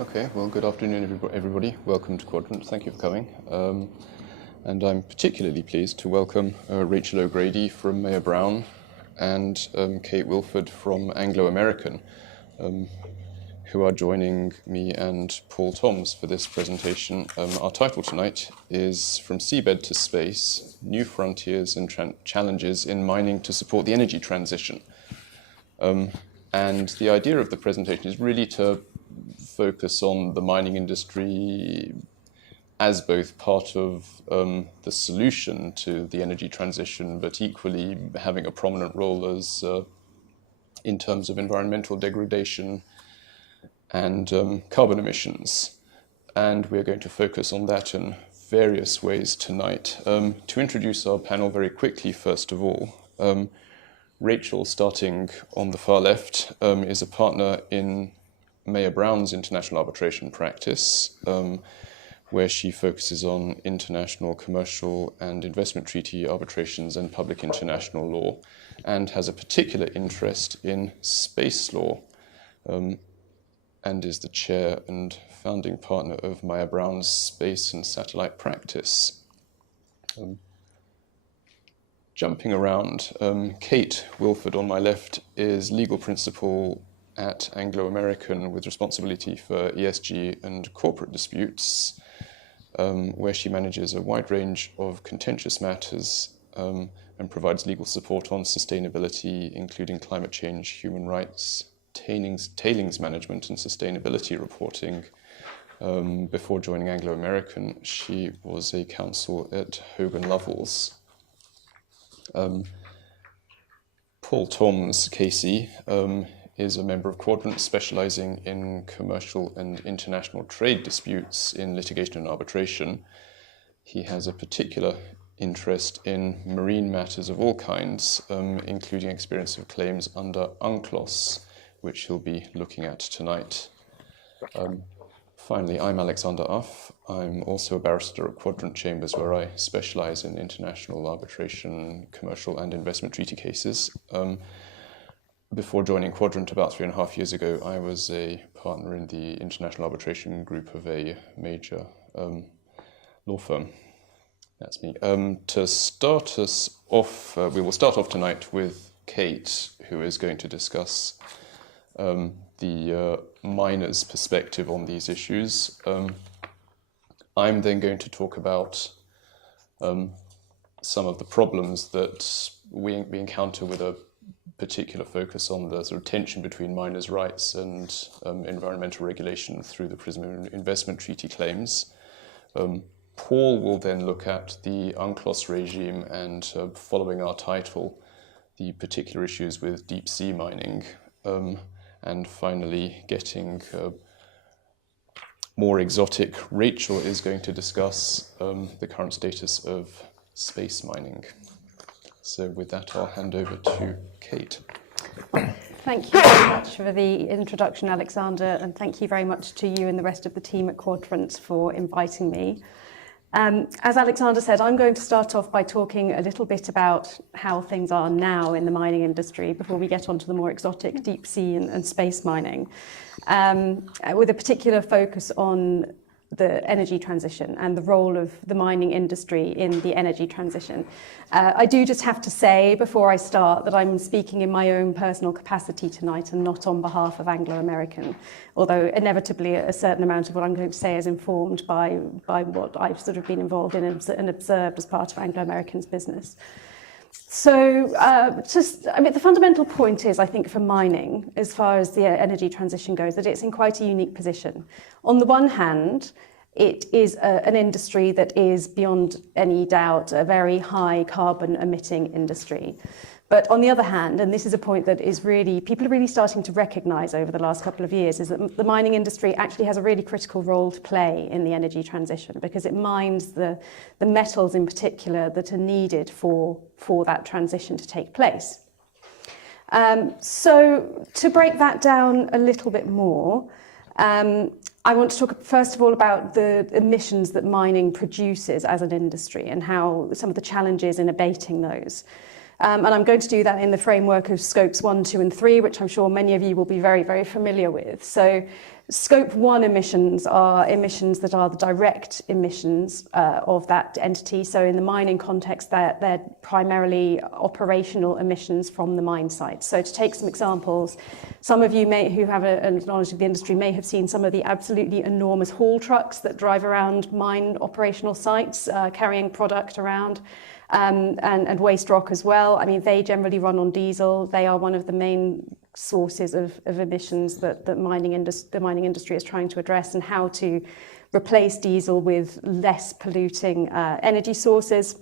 Okay, well, good afternoon, everybody. Welcome to Quadrant. Thank you for coming. And I'm particularly pleased to welcome Rachael O'Grady from Mayer Brown and Kate Wilford from Anglo American, who are joining me and Paul Toms for this presentation. Our title tonight is From Seabed to Space, New Frontiers and Challenges in Mining to Support the Energy Transition. And the idea of the presentation is really to focus on the mining industry as both part of the solution to the energy transition, but equally having a prominent role as in terms of environmental degradation and carbon emissions. And we're going to focus on that in various ways tonight. To introduce our panel very quickly, first of all, Rachael, starting on the far left, is a partner in Mayer Brown's international arbitration practice, where she focuses on international commercial and investment treaty arbitrations and public international law, and has a particular interest in space law, and is the chair and founding partner of Mayer Brown's space and satellite practice. Jumping around, Kate Wilford on my left is legal principal at Anglo American with responsibility for ESG and corporate disputes, where she manages a wide range of contentious matters and provides legal support on sustainability, including climate change, human rights, tailings management and sustainability reporting. Before joining Anglo American, she was a counsel at Hogan Lovells. Paul Toms, Casey, is a member of Quadrant, specializing in commercial and international trade disputes in litigation and arbitration. He has a particular interest in marine matters of all kinds, including experience of claims under UNCLOS, which he'll be looking at tonight. Finally, I'm Alexander Uff. I'm also a barrister at Quadrant Chambers, where I specialize in international arbitration, commercial and investment treaty cases. Before joining Quadrant about 3.5 years ago, I was a partner in the international arbitration group of a major law firm. That's me. To start us off, we will start off tonight with Kate, who is going to discuss the miner's perspective on these issues. I'm then going to talk about some of the problems that we encounter with a particular focus on the sort of tension between miners' rights and environmental regulation through the prism of investment treaty claims. Paul will then look at the UNCLOS regime and, following our title, the particular issues with deep sea mining. And finally, getting more exotic, Rachael is going to discuss the current status of space mining. So with that, I'll hand over to Kate. Thank you very much for the introduction, Alexander, and thank you very much to you and the rest of the team at Quadrant for inviting me. As Alexander said, I'm going to start off by talking a little bit about how things are now in the mining industry before we get onto the more exotic deep sea and space mining, with a particular focus on the energy transition and the role of the mining industry in the energy transition. I do just have to say before I start that I'm speaking in my own personal capacity tonight and not on behalf of Anglo American, although inevitably a certain amount of what I'm going to say is informed by what I've sort of been involved in and observed as part of Anglo American's business. So the fundamental point is, I think, for mining, as far as the energy transition goes, that it's in quite a unique position. On the one hand, it is an industry that is, beyond any doubt, a very high carbon emitting industry. But on the other hand, and this is a point that is really, people are really starting to recognise over the last couple of years, is that the mining industry actually has a really critical role to play in the energy transition, because it mines the metals in particular that are needed for that transition to take place. So to break that down a little bit more, I want to talk first of all about the emissions that mining produces as an industry and how some of the challenges in abating those. And I'm going to do that in the framework of scopes 1, 2 and 3, which I'm sure many of you will be very, very familiar with. So Scope 1 emissions are emissions that are the direct emissions of that entity. So in the mining context, they're primarily operational emissions from the mine site. So to take some examples, some of you who have a knowledge of the industry may have seen some of the absolutely enormous haul trucks that drive around mine operational sites, carrying product around. And waste rock as well. I mean, they generally run on diesel. They are one of the main sources of emissions that the mining industry is trying to address, and how to replace diesel with less polluting energy sources.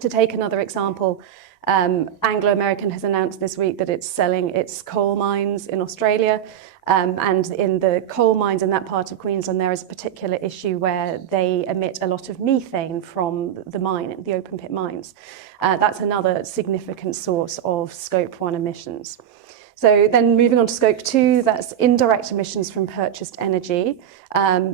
To take another example, Anglo American has announced this week that it's selling its coal mines in Australia. And in the coal mines in that part of Queensland, there is a particular issue where they emit a lot of methane from the mine, the open pit mines. That's another significant source of Scope 1 emissions. So then moving on to Scope 2, that's indirect emissions from purchased energy.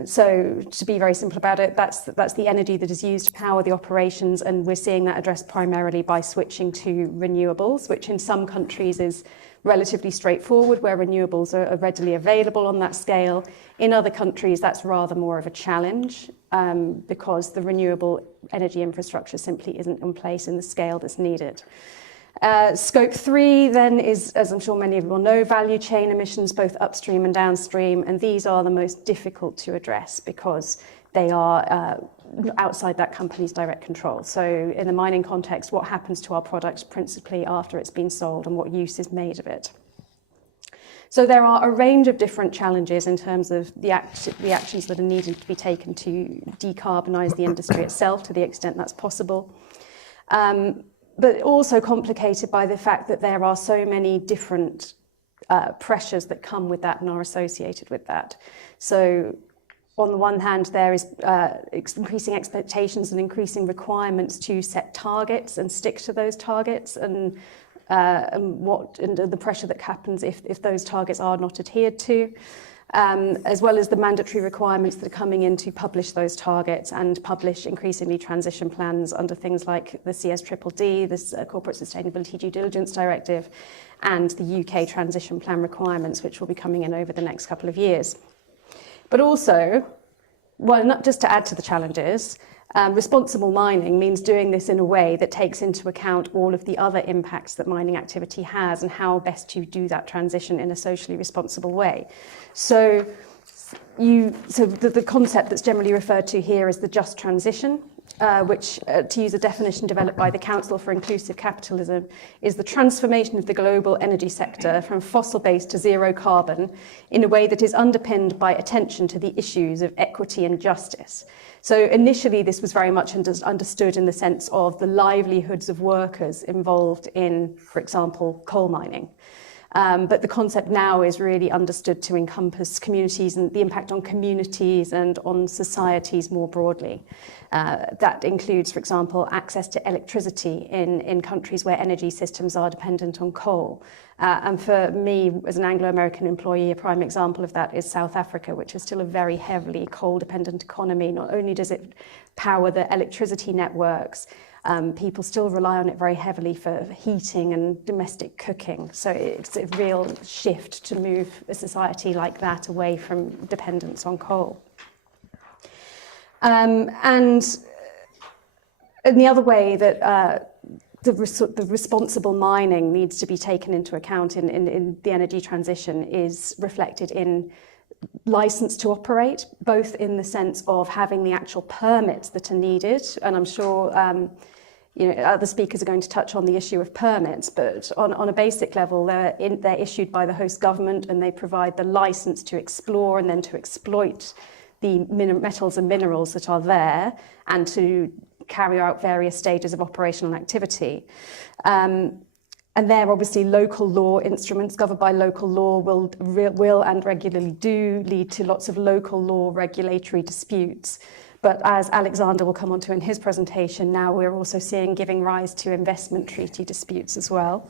So to be very simple about it, that's the energy that is used to power the operations, and we're seeing that addressed primarily by switching to renewables, which in some countries is relatively straightforward, where renewables are readily available on that scale. In other countries, that's rather more of a challenge because the renewable energy infrastructure simply isn't in place in the scale that's needed. Scope 3 then is, as I'm sure many of you will know, value chain emissions, both upstream and downstream, and these are the most difficult to address because they are outside that company's direct control. So in the mining context, what happens to our product principally after it's been sold and what use is made of it. So there are a range of different challenges in terms of the actions that are needed to be taken to decarbonise the industry itself to the extent that's possible. But also complicated by the fact that there are so many different pressures that come with that and are associated with that. So on the one hand, there is increasing expectations and increasing requirements to set targets and stick to those targets, and the pressure that happens if those targets are not adhered to. As well as the mandatory requirements that are coming in to publish those targets and publish increasingly transition plans under things like the CSDDD, this Corporate Sustainability Due Diligence Directive, and the UK transition plan requirements, which will be coming in over the next couple of years. But also, well, not just to add to the challenges, responsible mining means doing this in a way that takes into account all of the other impacts that mining activity has and how best to do that transition in a socially responsible way. So the concept that's generally referred to here is the just transition, which, to use a definition developed by the Council for Inclusive Capitalism, is the transformation of the global energy sector from fossil-based to zero carbon in a way that is underpinned by attention to the issues of equity and justice. So initially, this was very much understood in the sense of the livelihoods of workers involved in, for example, coal mining. But the concept now is really understood to encompass communities and the impact on communities and on societies more broadly. That includes, for example, access to electricity in countries where energy systems are dependent on coal. And for me, as an Anglo-American employee, a prime example of that is South Africa, which is still a very heavily coal-dependent economy. Not only does it power the electricity networks, people still rely on it very heavily for heating and domestic cooking. So it's a real shift to move a society like that away from dependence on coal. And the other way that the responsible mining needs to be taken into account in the energy transition is reflected in license to operate, both in the sense of having the actual permits that are needed, and I'm sure other speakers are going to touch on the issue of permits, but on a basic level, they're issued by the host government, and they provide the license to explore and then to exploit the metals and minerals that are there, and to carry out various stages of operational activity. And there, obviously, local law instruments governed by local law will and regularly do lead to lots of local law regulatory disputes. But as Alexander will come on to in his presentation, now we're also seeing giving rise to investment treaty disputes as well.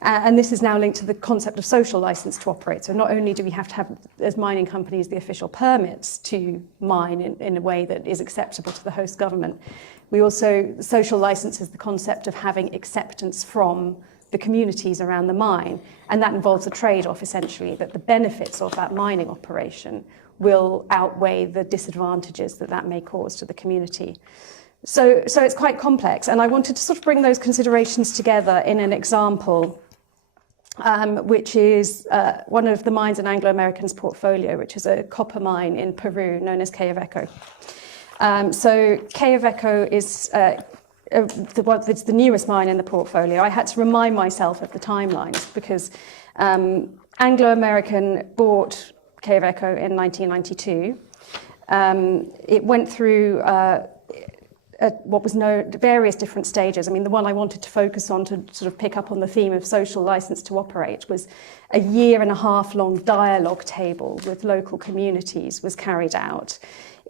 And this is now linked to the concept of social license to operate. So not only do we have to have, as mining companies, the official permits to mine in a way that is acceptable to the host government, we also, social license is the concept of having acceptance from the communities around the mine. And that involves a trade-off, essentially, that the benefits of that mining operation will outweigh the disadvantages that that may cause to the community. So it's quite complex, and I wanted to sort of bring those considerations together in an example, which is one of the mines in Anglo American's portfolio, which is a copper mine in Peru known as Quellaveco. So Quellaveco is it's the newest mine in the portfolio. I had to remind myself of the timelines because Anglo American bought Quellaveco in 1992. It went through what was known various different stages. I mean, the one I wanted to focus on to sort of pick up on the theme of social license to operate was a 1.5 year long dialogue table with local communities was carried out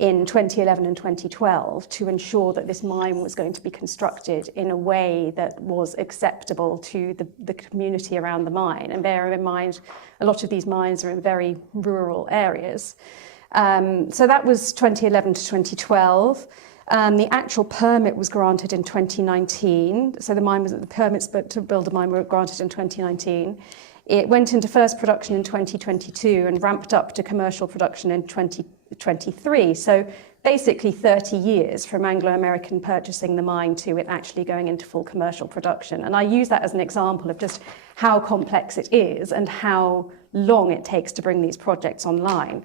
in 2011 and 2012 to ensure that this mine was going to be constructed in a way that was acceptable to the community around the mine. And bear in mind, a lot of these mines are in very rural areas. So that was 2011 to 2012. The actual permit was granted in 2019. So the permits to build a mine were granted in 2019. It went into first production in 2022 and ramped up to commercial production in 2023. So basically 30 years from Anglo American purchasing the mine to it actually going into full commercial production. And I use that as an example of just how complex it is and how long it takes to bring these projects online.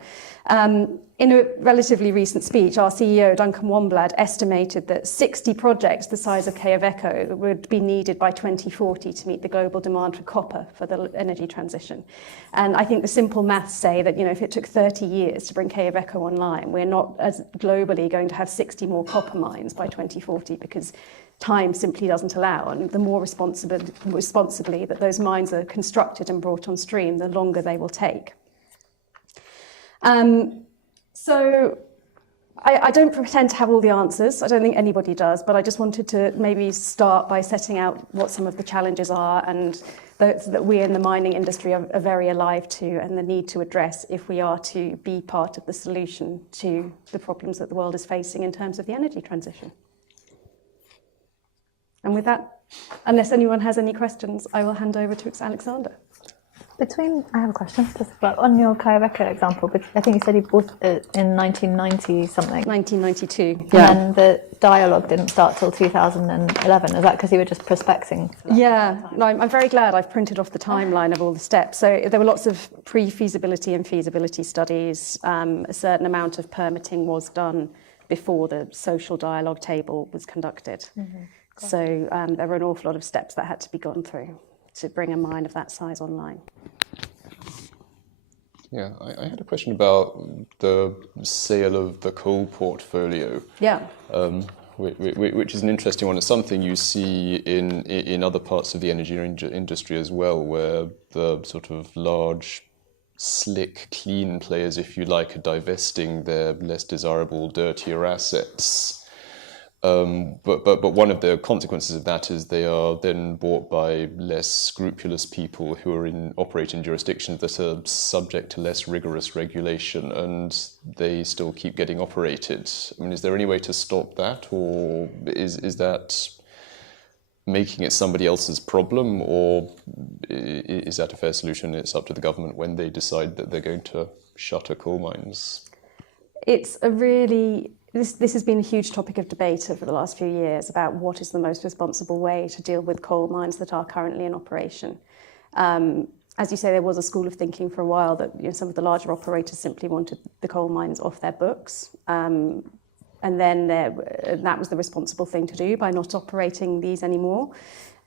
In a relatively recent speech, our CEO, Duncan Wanblad, estimated that 60 projects the size of Quellaveco would be needed by 2040 to meet the global demand for copper for the energy transition. And I think the simple maths say that, if it took 30 years to bring Quellaveco online, we're not as globally going to have 60 more copper mines by 2040 because time simply doesn't allow. And the more responsibly that those mines are constructed and brought on stream, the longer they will take. So I don't pretend to have all the answers. I don't think anybody does, but I just wanted to maybe start by setting out what some of the challenges are and that we in the mining industry are very alive to and the need to address if we are to be part of the solution to the problems that the world is facing in terms of the energy transition. And with that, unless anyone has any questions, I will hand over to Alexander. I have a question, just about on your Quellaveco example, but I think you said you bought it in 1990 something. 1992, yeah. And then the dialogue didn't start till 2011. Is that because you were just prospecting? Yeah, no, I'm very glad I've printed off the timeline of all the steps. So there were lots of pre-feasibility and feasibility studies. A certain amount of permitting was done before the social dialogue table was conducted. Mm-hmm. So there were an awful lot of steps that had to be gone through to bring a mine of that size online. Yeah, I had a question about the sale of the coal portfolio. Yeah. Which is an interesting one. It's something you see in other parts of the energy industry as well, where the sort of large, slick, clean players, if you like, are divesting their less desirable, dirtier assets. But one of the consequences of that is they are then bought by less scrupulous people who are operate in jurisdictions that are subject to less rigorous regulation, and they still keep getting operated. I mean, is there any way to stop that, or is that making it somebody else's problem, or is that a fair solution? It's up to the government when they decide that they're going to shutter coal mines. It's a really... This has been a huge topic of debate over the last few years about what is the most responsible way to deal with coal mines that are currently in operation. As you say, there was a school of thinking for a while that some of the larger operators simply wanted the coal mines off their books. And then that was the responsible thing to do by not operating these anymore.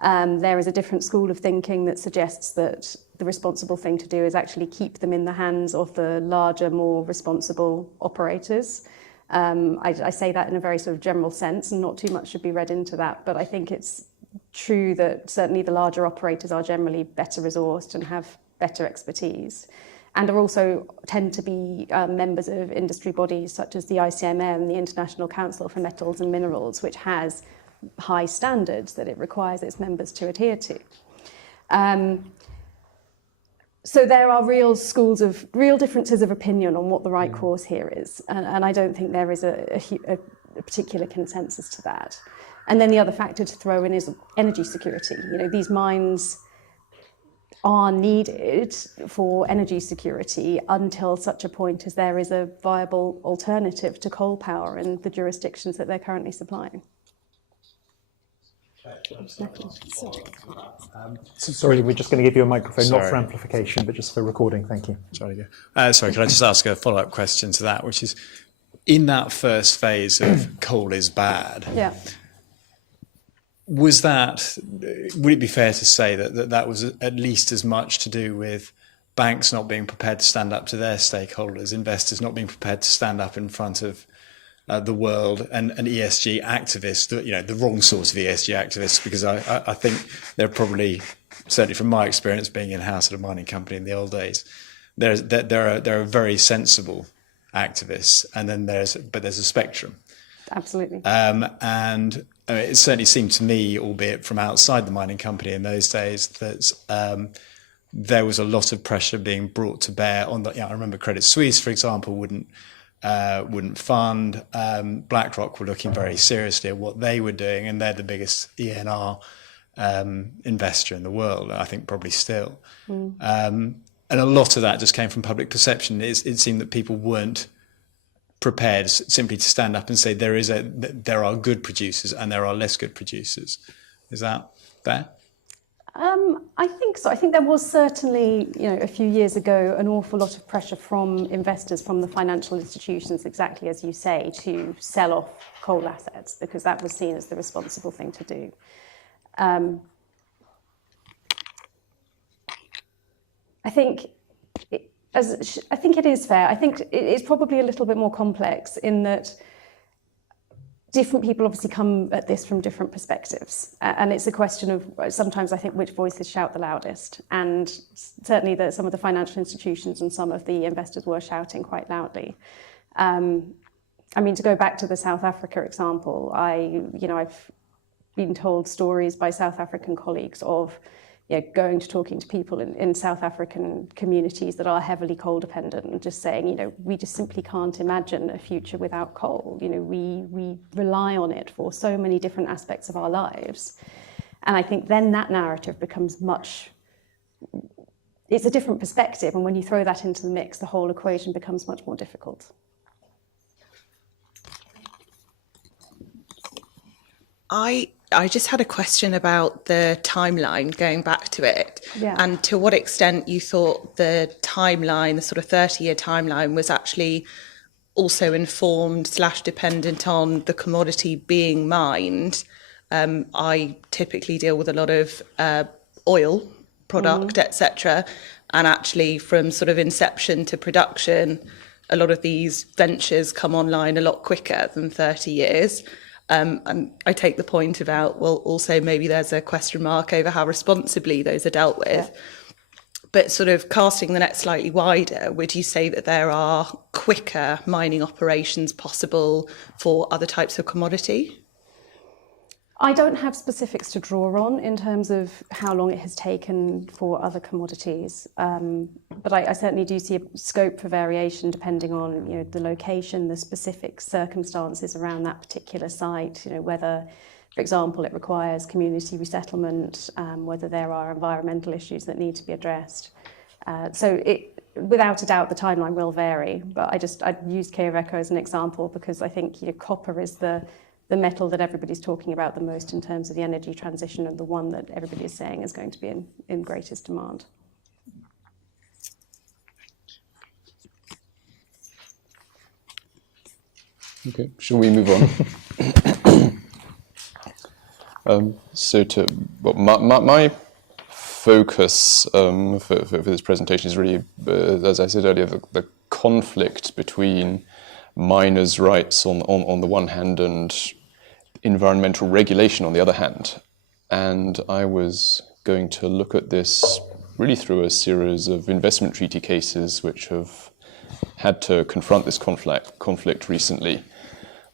There is a different school of thinking that suggests that the responsible thing to do is actually keep them in the hands of the larger, more responsible operators. I say that in a very sort of general sense, and not too much should be read into that, but I think it's true that certainly the larger operators are generally better resourced and have better expertise, and are also tend to be members of industry bodies such as the ICMM, the International Council for Metals and Minerals, which has high standards that it requires its members to adhere to. So there are real differences of opinion on what the right course here is, and I don't think there is a particular consensus to that. And then the other factor to throw in is energy security. These mines are needed for energy security until such a point as there is a viable alternative to coal power in the jurisdictions that they're currently supplying. Sorry, we're just going to give you a microphone, not for amplification, but just for recording. Thank you. Sorry, can I just ask a follow-up question to that, which is, in that first phase of coal is bad, Yeah. would it be fair to say that was at least as much to do with banks not being prepared to stand up to their stakeholders, investors not being prepared to stand up in front of the world, and ESG activists, the wrong sort of ESG activists, because I think they're probably, certainly from my experience being in-house at a mining company in the old days, there are very sensible activists, and then there's a spectrum. Absolutely. And it certainly seemed to me, albeit from outside the mining company in those days, that there was a lot of pressure being brought to bear on I remember Credit Suisse, for example, wouldn't fund. BlackRock were looking very seriously at what they were doing, and they're the biggest ENR investor in the world, I think probably still. And a lot of that just came from public perception. It seemed that people weren't prepared simply to stand up and say there are good producers and there are less good producers. Is that fair? I think so. I think there was certainly, a few years ago, an awful lot of pressure from investors, from the financial institutions, exactly as you say, to sell off coal assets, because that was seen as the responsible thing to do. I think it is fair. I think it's probably a little bit more complex in that different people obviously come at this from different perspectives. And it's a question of sometimes, I think, which voices shout the loudest. And certainly some of the financial institutions and some of the investors were shouting quite loudly. To go back to the South Africa example, I've been told stories by South African colleagues of going to talking to people in South African communities that are heavily coal dependent and just saying, we just simply can't imagine a future without coal. We rely on it for so many different aspects of our lives. And I think then that narrative becomes it's a different perspective. And when you throw that into the mix, the whole equation becomes much more difficult. I just had a question about the timeline, going back to it, and to what extent you thought the timeline, the sort of 30-year timeline, was actually also informed / dependent on the commodity being mined. I typically deal with a lot of oil product, etc., and actually from sort of inception to production, a lot of these ventures come online a lot quicker than 30 years. And I take the point about, well, also maybe there's a question mark over how responsibly those are dealt with. But sort of casting the net slightly wider, would you say that there are quicker mining operations possible for other types of commodity? I don't have specifics to draw on in terms of how long it has taken for other commodities, but I certainly do see a scope for variation depending on the location, the specific circumstances around that particular site. Whether, for example, it requires community resettlement, whether there are environmental issues that need to be addressed. Without a doubt, the timeline will vary. But I'd use Quellaveco as an example because I think copper is the metal that everybody's talking about the most in terms of the energy transition, and the one that everybody is saying is going to be in greatest demand. Okay, shall we move on? My focus for this presentation is really, as I said earlier, the conflict between miners' rights on the one hand and environmental regulation on the other hand. And I was going to look at this really through a series of investment treaty cases which have had to confront this conflict recently.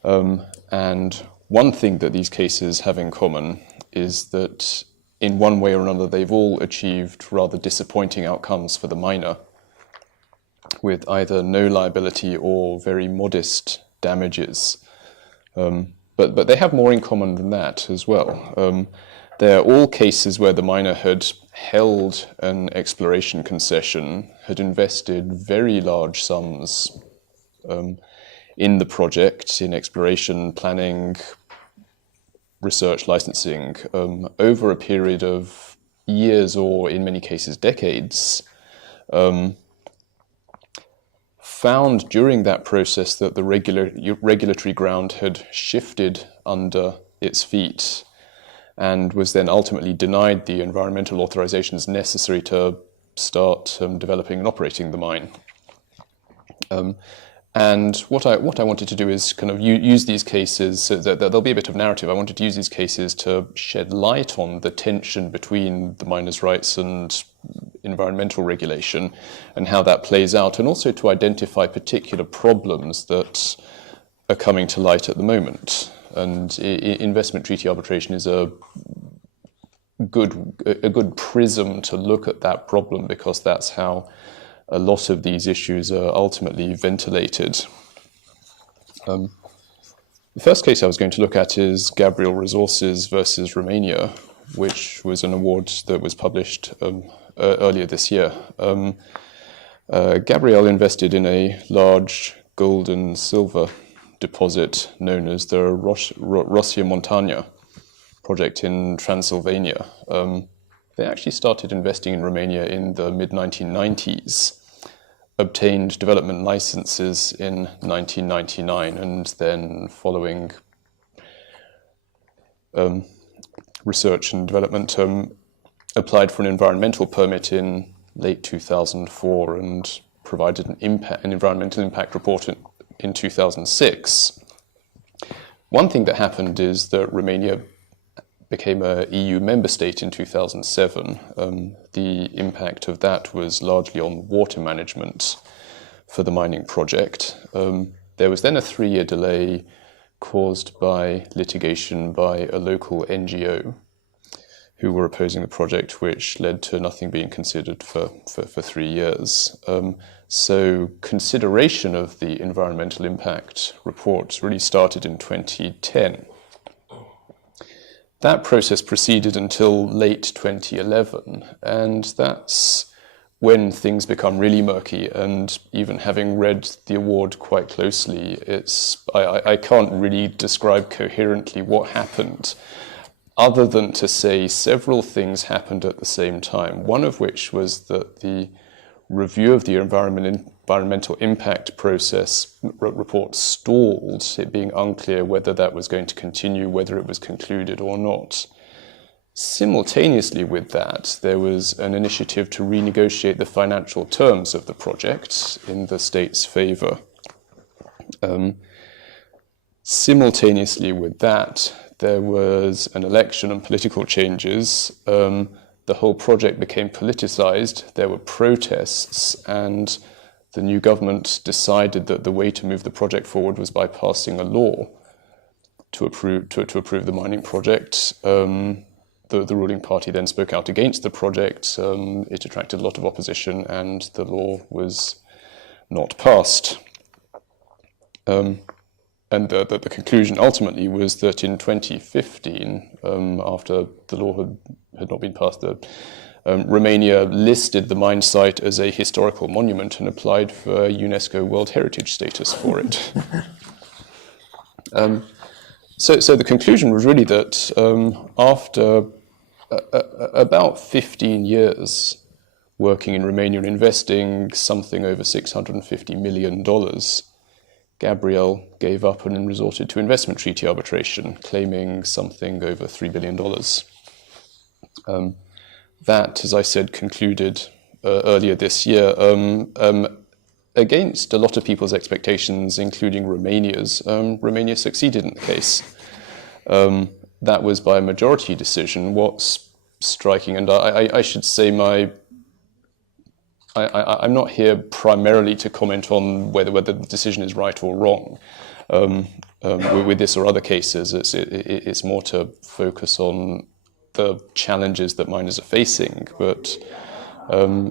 And one thing that these cases have in common is that in one way or another they've all achieved rather disappointing outcomes for the miner, with either no liability or very modest damages. but they have more in common than that as well. They're all cases where the miner had held an exploration concession, had invested very large sums in the project, in exploration, planning, research, licensing, over a period of years or in many cases decades, found during that process that the regulatory ground had shifted under its feet and was then ultimately denied the environmental authorizations necessary to start developing and operating the mine. And what I wanted to do is kind of use these cases, so that there'll be a bit of narrative. I wanted to use these cases to shed light on the tension between the miners' rights and environmental regulation and how that plays out, and also to identify particular problems that are coming to light at the moment. And investment treaty arbitration is a good prism to look at that problem, because that's how a lot of these issues are ultimately ventilated. The first case I was going to look at is Gabriel Resources versus Romania, which was an award that was published earlier this year. Gabriel invested in a large gold and silver deposit known as the Rosia Montana project in Transylvania. They actually started investing in Romania in the mid-1990s, obtained development licenses in 1999, and then following research and development, applied for an environmental permit in late 2004 and provided an environmental impact report in 2006. One thing that happened is that Romania became an EU member state in 2007. The impact of that was largely on water management for the mining project. There was then a 3-year delay caused by litigation by a local NGO who were opposing the project, which led to nothing being considered for 3 years. So consideration of the environmental impact report really started in 2010. That process proceeded until late 2011, and that's when things become really murky. And even having read the award quite closely, I can't really describe coherently what happened, other than to say several things happened at the same time, one of which was that the review of the environmental impact process report stalled, it being unclear whether that was going to continue, whether it was concluded or not. Simultaneously with that, there was an initiative to renegotiate the financial terms of the project in the state's favour. Simultaneously with that, there was an election and political changes. The whole project became politicized. There were protests, and the new government decided that the way to move the project forward was by passing a law to approve the mining project. The ruling party then spoke out against the project. It attracted a lot of opposition, and the law was not passed. And the conclusion ultimately was that in 2015, after the law had not been passed, Romania listed the mine site as a historical monument and applied for UNESCO World Heritage status for it. So the conclusion was really that after about 15 years working in Romania and investing something over $650 million, Gabriel gave up and resorted to investment treaty arbitration, claiming something over $3 billion. That, as I said, concluded earlier this year. Against a lot of people's expectations, including Romania's, Romania succeeded in the case. That was by a majority decision. What's striking, and I should say I'm not here primarily to comment on whether the decision is right or wrong. With this or other cases, it's more to focus on the challenges that miners are facing. But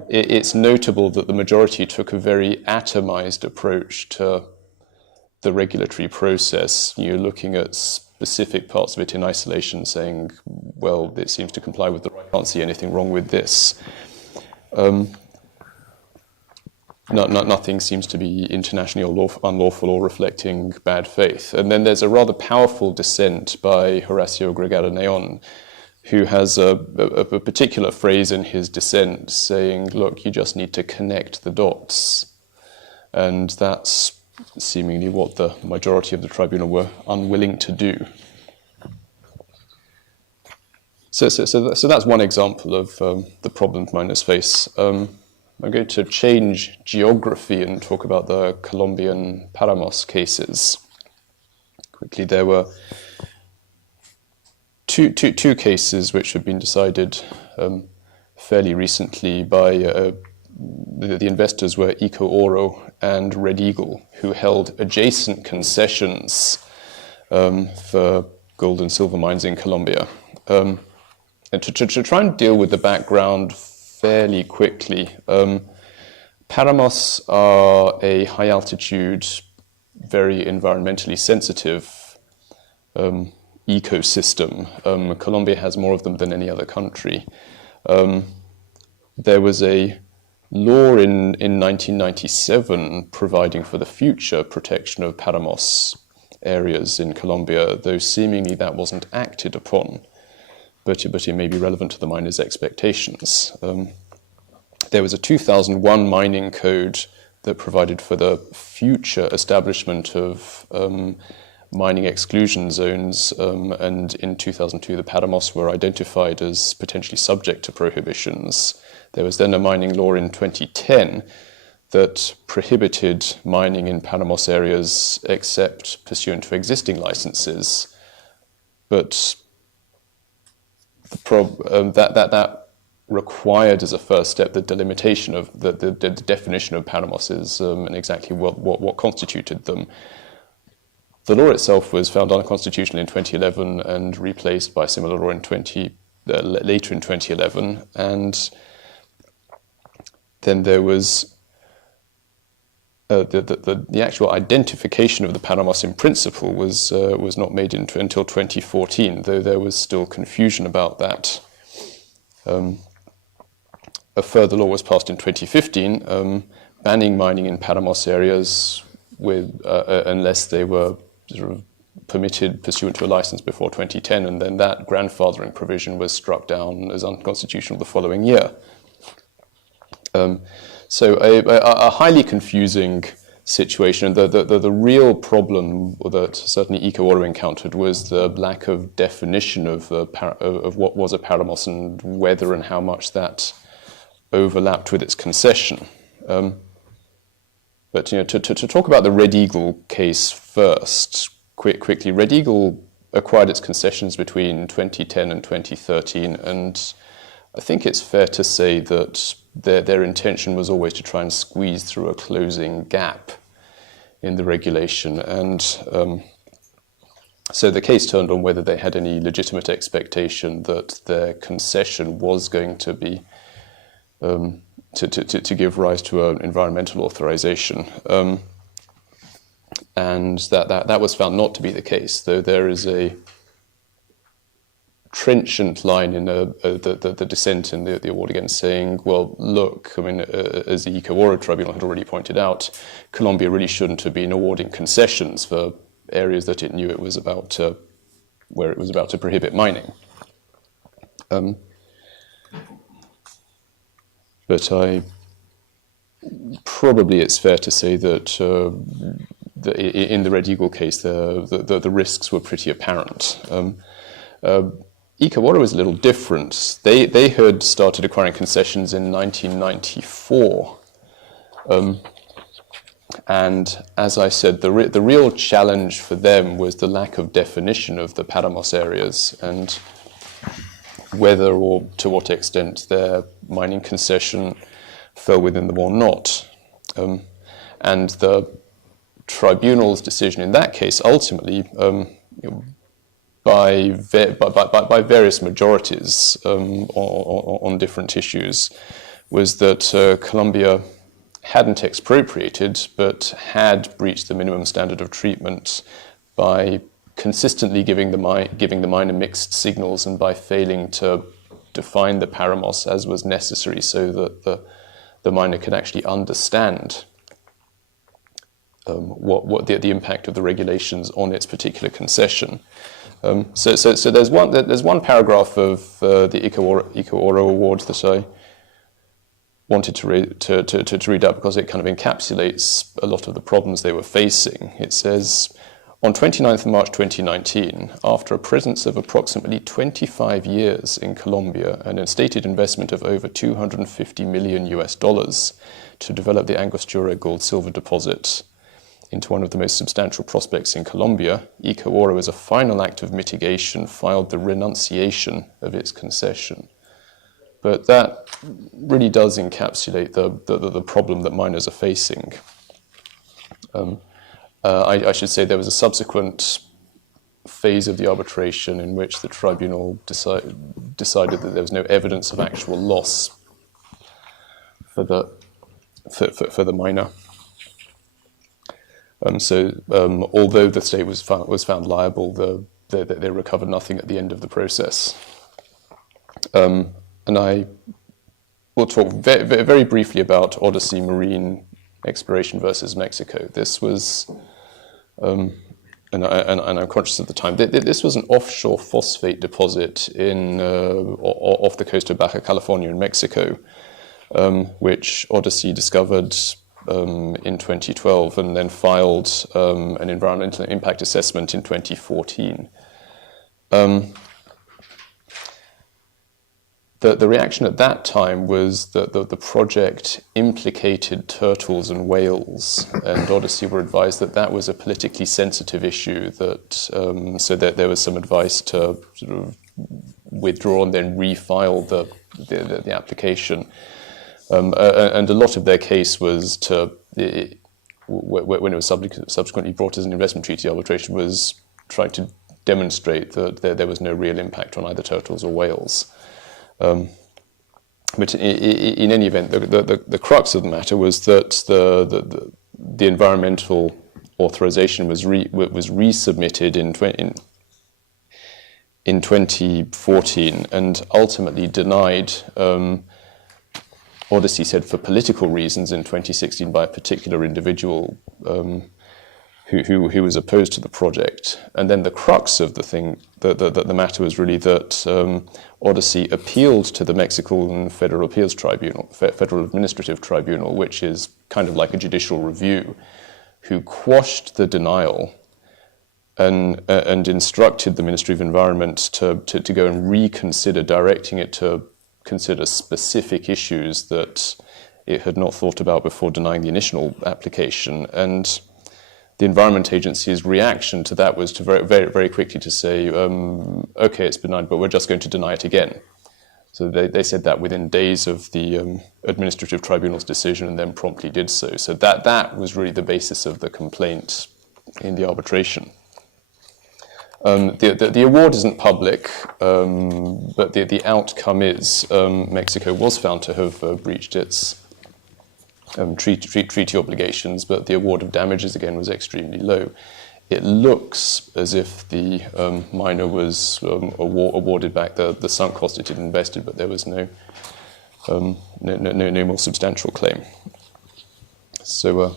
it's notable that the majority took a very atomized approach to the regulatory process. You're looking at specific parts of it in isolation, saying, well, it seems to comply with the right, I can't see anything wrong with this. Nothing seems to be internationally unlawful or reflecting bad faith. And then there's a rather powerful dissent by Horacio Gregario-Neon, who has a particular phrase in his dissent saying, look, you just need to connect the dots. And that's seemingly what the majority of the tribunal were unwilling to do. So that's one example of the problem miners face. I'm going to change geography and talk about the Colombian Paramos cases. Quickly, there were two cases which have been decided fairly recently by the investors were Eco Oro and Red Eagle, who held adjacent concessions for gold and silver mines in Colombia. And to try and deal with the background fairly quickly, Paramos are a high altitude, very environmentally sensitive ecosystem. Colombia has more of them than any other country. There was a law in 1997 providing for the future protection of Paramos areas in Colombia, though seemingly that wasn't acted upon. But it may be relevant to the miners' expectations. There was a 2001 mining code that provided for the future establishment of mining exclusion zones, and in 2002 the Paramos were identified as potentially subject to prohibitions. There was then a mining law in 2010 that prohibited mining in Paramos areas except pursuant to existing licenses, but that required as a first step the delimitation of the definition of Paramoses and exactly what constituted them. The law itself was found unconstitutional in 2011 and replaced by a similar law later in 2011. And then there was the actual identification of the Paramos in principle was not made until 2014, though there was still confusion about that. A further law was passed in 2015, banning mining in Paramos areas unless they were sort of permitted pursuant to a license before 2010, and then that grandfathering provision was struck down as unconstitutional the following year. So a highly confusing situation. The real problem that certainly Eco Oro encountered was the lack of definition of what was a Paramos and whether and how much that overlapped with its concession. But to talk about the Red Eagle case first, quickly, Red Eagle acquired its concessions between 2010 and 2013, and I think it's fair to say that their intention was always to try and squeeze through a closing gap in the regulation. And so the case turned on whether they had any legitimate expectation that their concession was going to be to give rise to an environmental authorization. And that was found not to be the case, though there is a trenchant line in the dissent in the award again saying, well, look, I mean, as the Eco Oro Tribunal had already pointed out, Colombia really shouldn't have been awarding concessions for areas that it knew it was about to, where it was about to prohibit mining. But probably it's fair to say that in the Red Eagle case, the risks were pretty apparent. Eco Oro was a little different. They had started acquiring concessions in 1994. And as I said, the real challenge for them was the lack of definition of the Paramos areas and whether or to what extent their mining concession fell within them or not. And the tribunal's decision in that case ultimately, by various majorities on different issues, was that Colombia hadn't expropriated but had breached the minimum standard of treatment by consistently giving the miner mixed signals, and by failing to define the paramos as was necessary so that the miner could actually understand what the impact of the regulations on its particular concession. So there's one paragraph of the Eco Oro Award that I wanted to read out because it kind of encapsulates a lot of the problems they were facing. It says, on 29th of March 2019, after a presence of approximately 25 years in Colombia and a stated investment of over $250 million to develop the Angostura gold-silver deposit into one of the most substantial prospects in Colombia, Eco Oro, as a final act of mitigation, filed the renunciation of its concession. But that really does encapsulate the problem that miners are facing. I should say there was a subsequent phase of the arbitration in which the tribunal decided that there was no evidence of actual loss for the miner. Although the state was found liable, they recovered nothing at the end of the process. And I will talk very briefly about Odyssey Marine exploration versus Mexico. This was, and I'm conscious of the time, this was an offshore phosphate deposit off the coast of Baja California in Mexico, which Odyssey discovered in 2012 and then filed an environmental impact assessment in 2014. The reaction at that time was that the project implicated turtles and whales, and Odyssey were advised that that was a politically sensitive issue, so that there was some advice to sort of withdraw and then refile the application. And a lot of their case was when it was subsequently brought as an investment treaty arbitration, was trying to demonstrate that there was no real impact on either turtles or whales. But in any event, the crux of the matter was that the environmental authorization was resubmitted in 2014 and ultimately denied. Odyssey said for political reasons in 2016 by a particular individual who was opposed to the project. And then the crux of the thing, the matter was really that Odyssey appealed to the Mexican Federal Appeals Tribunal, Federal Administrative Tribunal, which is kind of like a judicial review, who quashed the denial and instructed the Ministry of Environment to go and reconsider, directing it to consider specific issues that it had not thought about before denying the initial application. And the Environment Agency's reaction to that was to very, very quickly to say, okay, it's benign, but we're just going to deny it again. So they said that within days of the Administrative Tribunal's decision, and then promptly did so. So that was really the basis of the complaint in the arbitration. The award isn't public, but the outcome is Mexico was found to have breached its treaty obligations, but the award of damages again was extremely low. It looks as if the miner was awarded back the sunk cost it had invested, but there was no more substantial claim. So,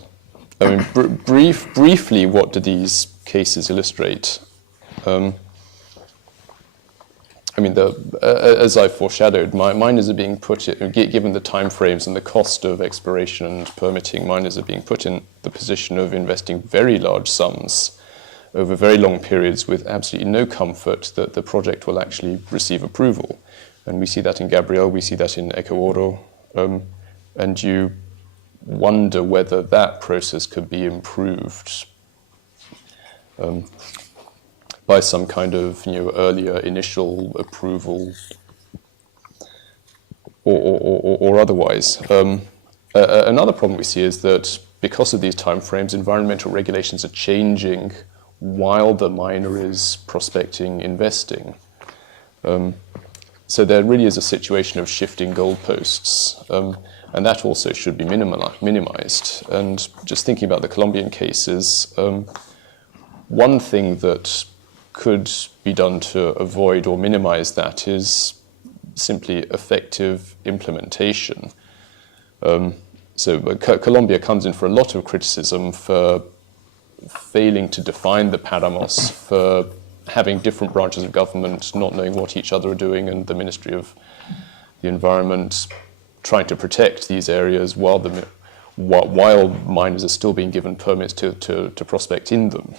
briefly, what do these cases illustrate? As I foreshadowed, miners are being given the timeframes and the cost of exploration and permitting, miners are being put in the position of investing very large sums over very long periods with absolutely no comfort that the project will actually receive approval. And we see that in Gabriel, we see that in Eco Oro, and you wonder whether that process could be improved by some kind of earlier initial approval or otherwise. Another problem we see is that because of these timeframes, environmental regulations are changing while the miner is prospecting, investing. So there really is a situation of shifting goalposts, and that also should be minimized. And just thinking about the Colombian cases, one thing that could be done to avoid or minimize that is simply effective implementation. So Colombia comes in for a lot of criticism for failing to define the páramos, for having different branches of government not knowing what each other are doing, and the Ministry of the Environment trying to protect these areas while miners are still being given permits to prospect in them.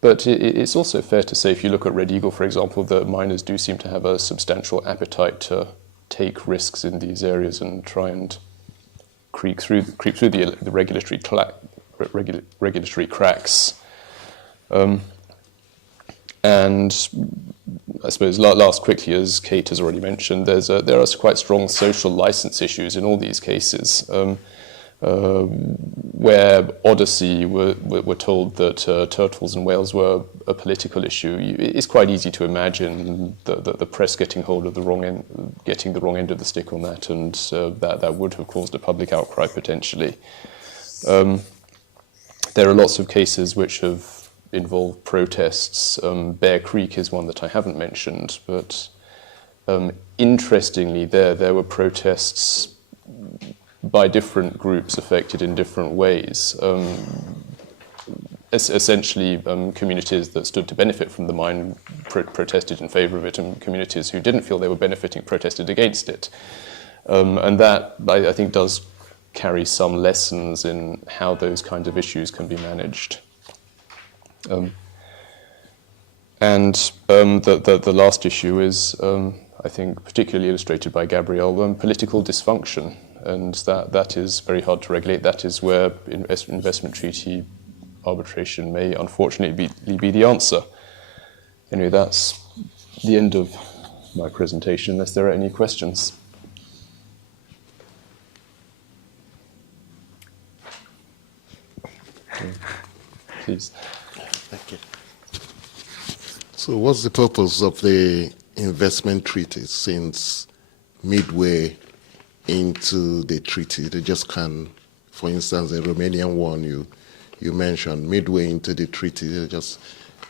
But it's also fair to say, if you look at Red Eagle, for example, that miners do seem to have a substantial appetite to take risks in these areas and try and creep through the regulatory cracks. And I suppose last quickly, as Kate has already mentioned, there are quite strong social license issues in all these cases. Where Odyssey were told that turtles and whales were a political issue, it's quite easy to imagine the press getting hold of the wrong end of the stick on that, and that would have caused a public outcry potentially. There are lots of cases which have involved protests. Bear Creek is one that I haven't mentioned, but interestingly, there were protests by different groups affected in different ways. Essentially, communities that stood to benefit from the mine protested in favour of it, and communities who didn't feel they were benefiting protested against it. And that, I think, does carry some lessons in how those kinds of issues can be managed. The last issue is, I think, particularly illustrated by Gabrielle, political dysfunction. And that is very hard to regulate. That is where investment treaty arbitration may unfortunately be the answer. Anyway, that's the end of my presentation, unless there are any questions. Please. Thank you. So what's the purpose of the investment treaty since midway into the treaty? They just can, for instance, the Romanian one you mentioned, midway into the treaty, they just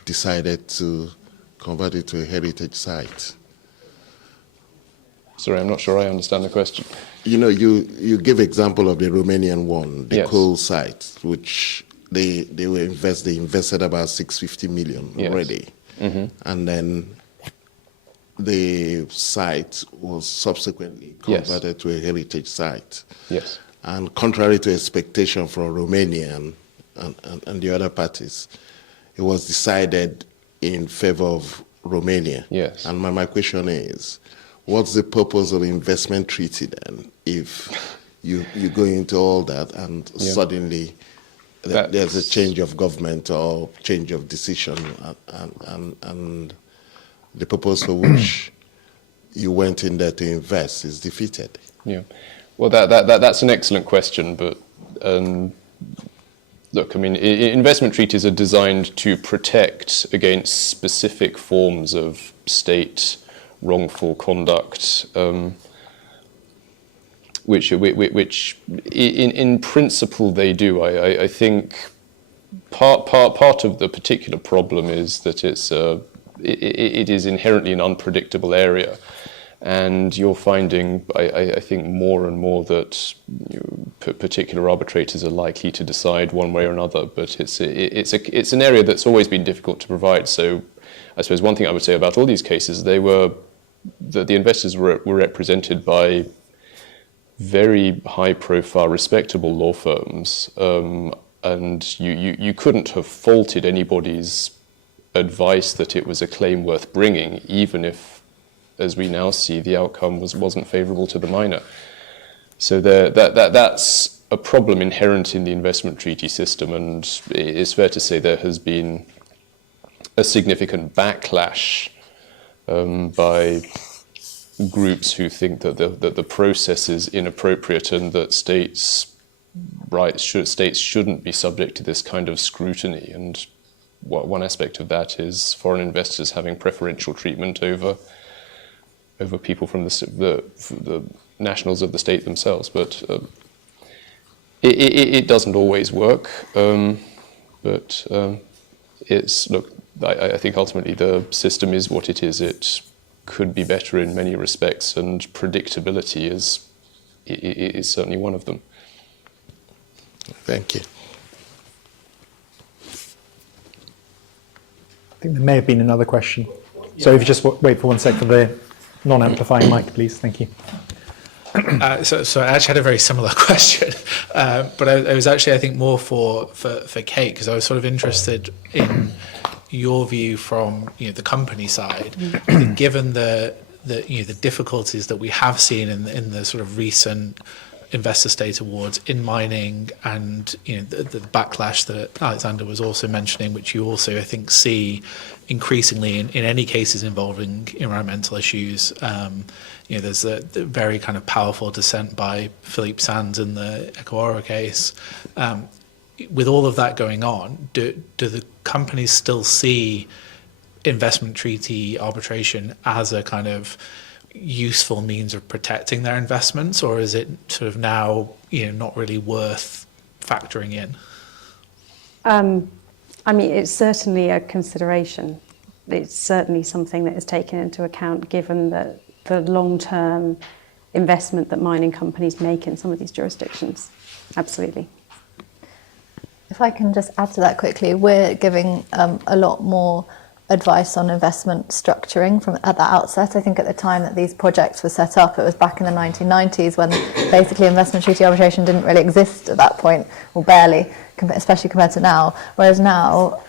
decided to convert it to a heritage site. Sorry, I'm not sure I understand the question. You know, you give example of the Romanian one, the Yes. coal site, which they invested about 650 million Yes. already, and then the site was subsequently converted to a heritage site. Yes. And contrary to expectation from Romania and the other parties, it was decided in favor of Romania. Yes. And my question is, what's the purpose of the investment treaty then, if you go into all that and suddenly there's a change of government or change of decision, and the purpose for which you went in there to invest is defeated? Yeah, well, that's an excellent question, but look, I mean, investment treaties are designed to protect against specific forms of state wrongful conduct, which in principle they do. I think part of the particular problem is that it is inherently an unpredictable area, and you're finding, I think, more and more that particular arbitrators are likely to decide one way or another. But it's an area that's always been difficult to provide. So, I suppose one thing I would say about all these cases, the investors were represented by very high-profile, respectable law firms, and you couldn't have faulted anybody's advice that it was a claim worth bringing, even if, as we now see, the outcome wasn't favourable to the miner. So that's a problem inherent in the investment treaty system, and it's fair to say there has been a significant backlash by groups who think that the process is inappropriate and that states shouldn't be subject to this kind of scrutiny. And one aspect of that is foreign investors having preferential treatment over people from the nationals of the state themselves. But it doesn't always work. But I think ultimately the system is what it is. It could be better in many respects, and predictability is certainly one of them. Thank you. I think there may have been another question. So if you just wait for 1 sec for the non-amplifying mic, please. Thank you. So I actually had a very similar question, but I was actually, I think, more for Kate, because I was sort of interested in your view from the company side. I think given the difficulties that we have seen in the sort of recent investor state awards in mining, and the backlash that Alexander was also mentioning, which you also I think see increasingly in any cases involving environmental issues. There's the very kind of powerful dissent by Philippe Sands in the Ecuador case. With all of that going on, do the companies still see investment treaty arbitration as a kind of useful means of protecting their investments, or is it sort of now not really worth factoring in? I mean, it's certainly a consideration. It's certainly something that is taken into account, given that the long-term investment that mining companies make in some of these jurisdictions. Absolutely. If I can just add to that quickly, we're giving a lot more advice on investment structuring from at the outset. I think at the time that these projects were set up, it was back in the 1990s when basically investment treaty arbitration didn't really exist at that point, or barely, especially compared to now. Whereas now,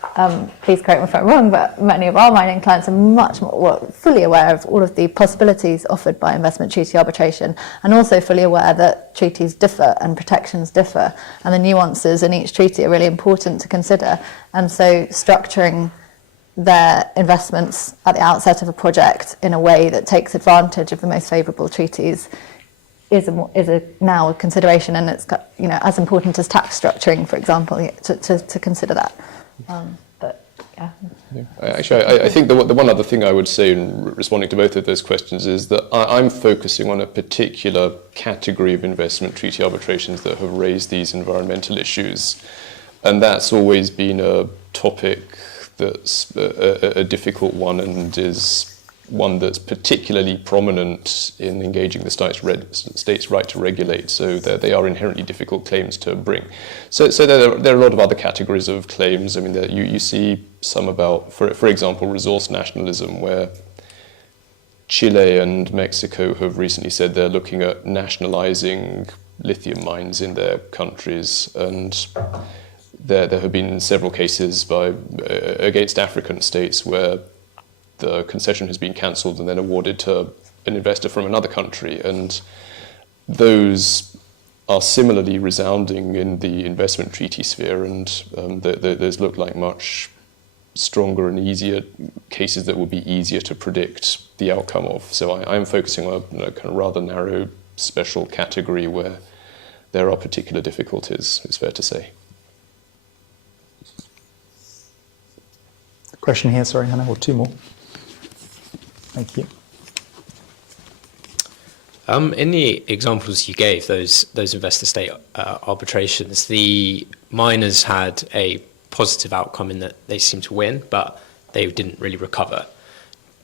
please correct me if I'm wrong, but many of our mining clients are much more fully aware of all of the possibilities offered by investment treaty arbitration, and also fully aware that treaties differ and protections differ, and the nuances in each treaty are really important to consider. And so structuring their investments at the outset of a project in a way that takes advantage of the most favourable treaties is now a consideration, and it's as important as tax structuring, for example, to consider that. But yeah. Actually, I think the one other thing I would say in responding to both of those questions is that I'm focusing on a particular category of investment treaty arbitrations that have raised these environmental issues, and that's always been a topic that's a difficult one, and is one that's particularly prominent in engaging the state's right to regulate. So they are inherently difficult claims to bring. So there are a lot of other categories of claims. I mean, you see some about, for example, resource nationalism, where Chile and Mexico have recently said they're looking at nationalizing lithium mines in their countries, and there have been several cases against African states where the concession has been cancelled and then awarded to an investor from another country. And those are similarly resounding in the investment treaty sphere, and those look like much stronger and easier cases that will be easier to predict the outcome of. So I'm focusing on a kind of rather narrow special category where there are particular difficulties, it's fair to say. Question here, sorry, Hannah, or two more. Thank you. In the examples you gave, those investor-state arbitrations, the miners had a positive outcome in that they seemed to win, but they didn't really recover.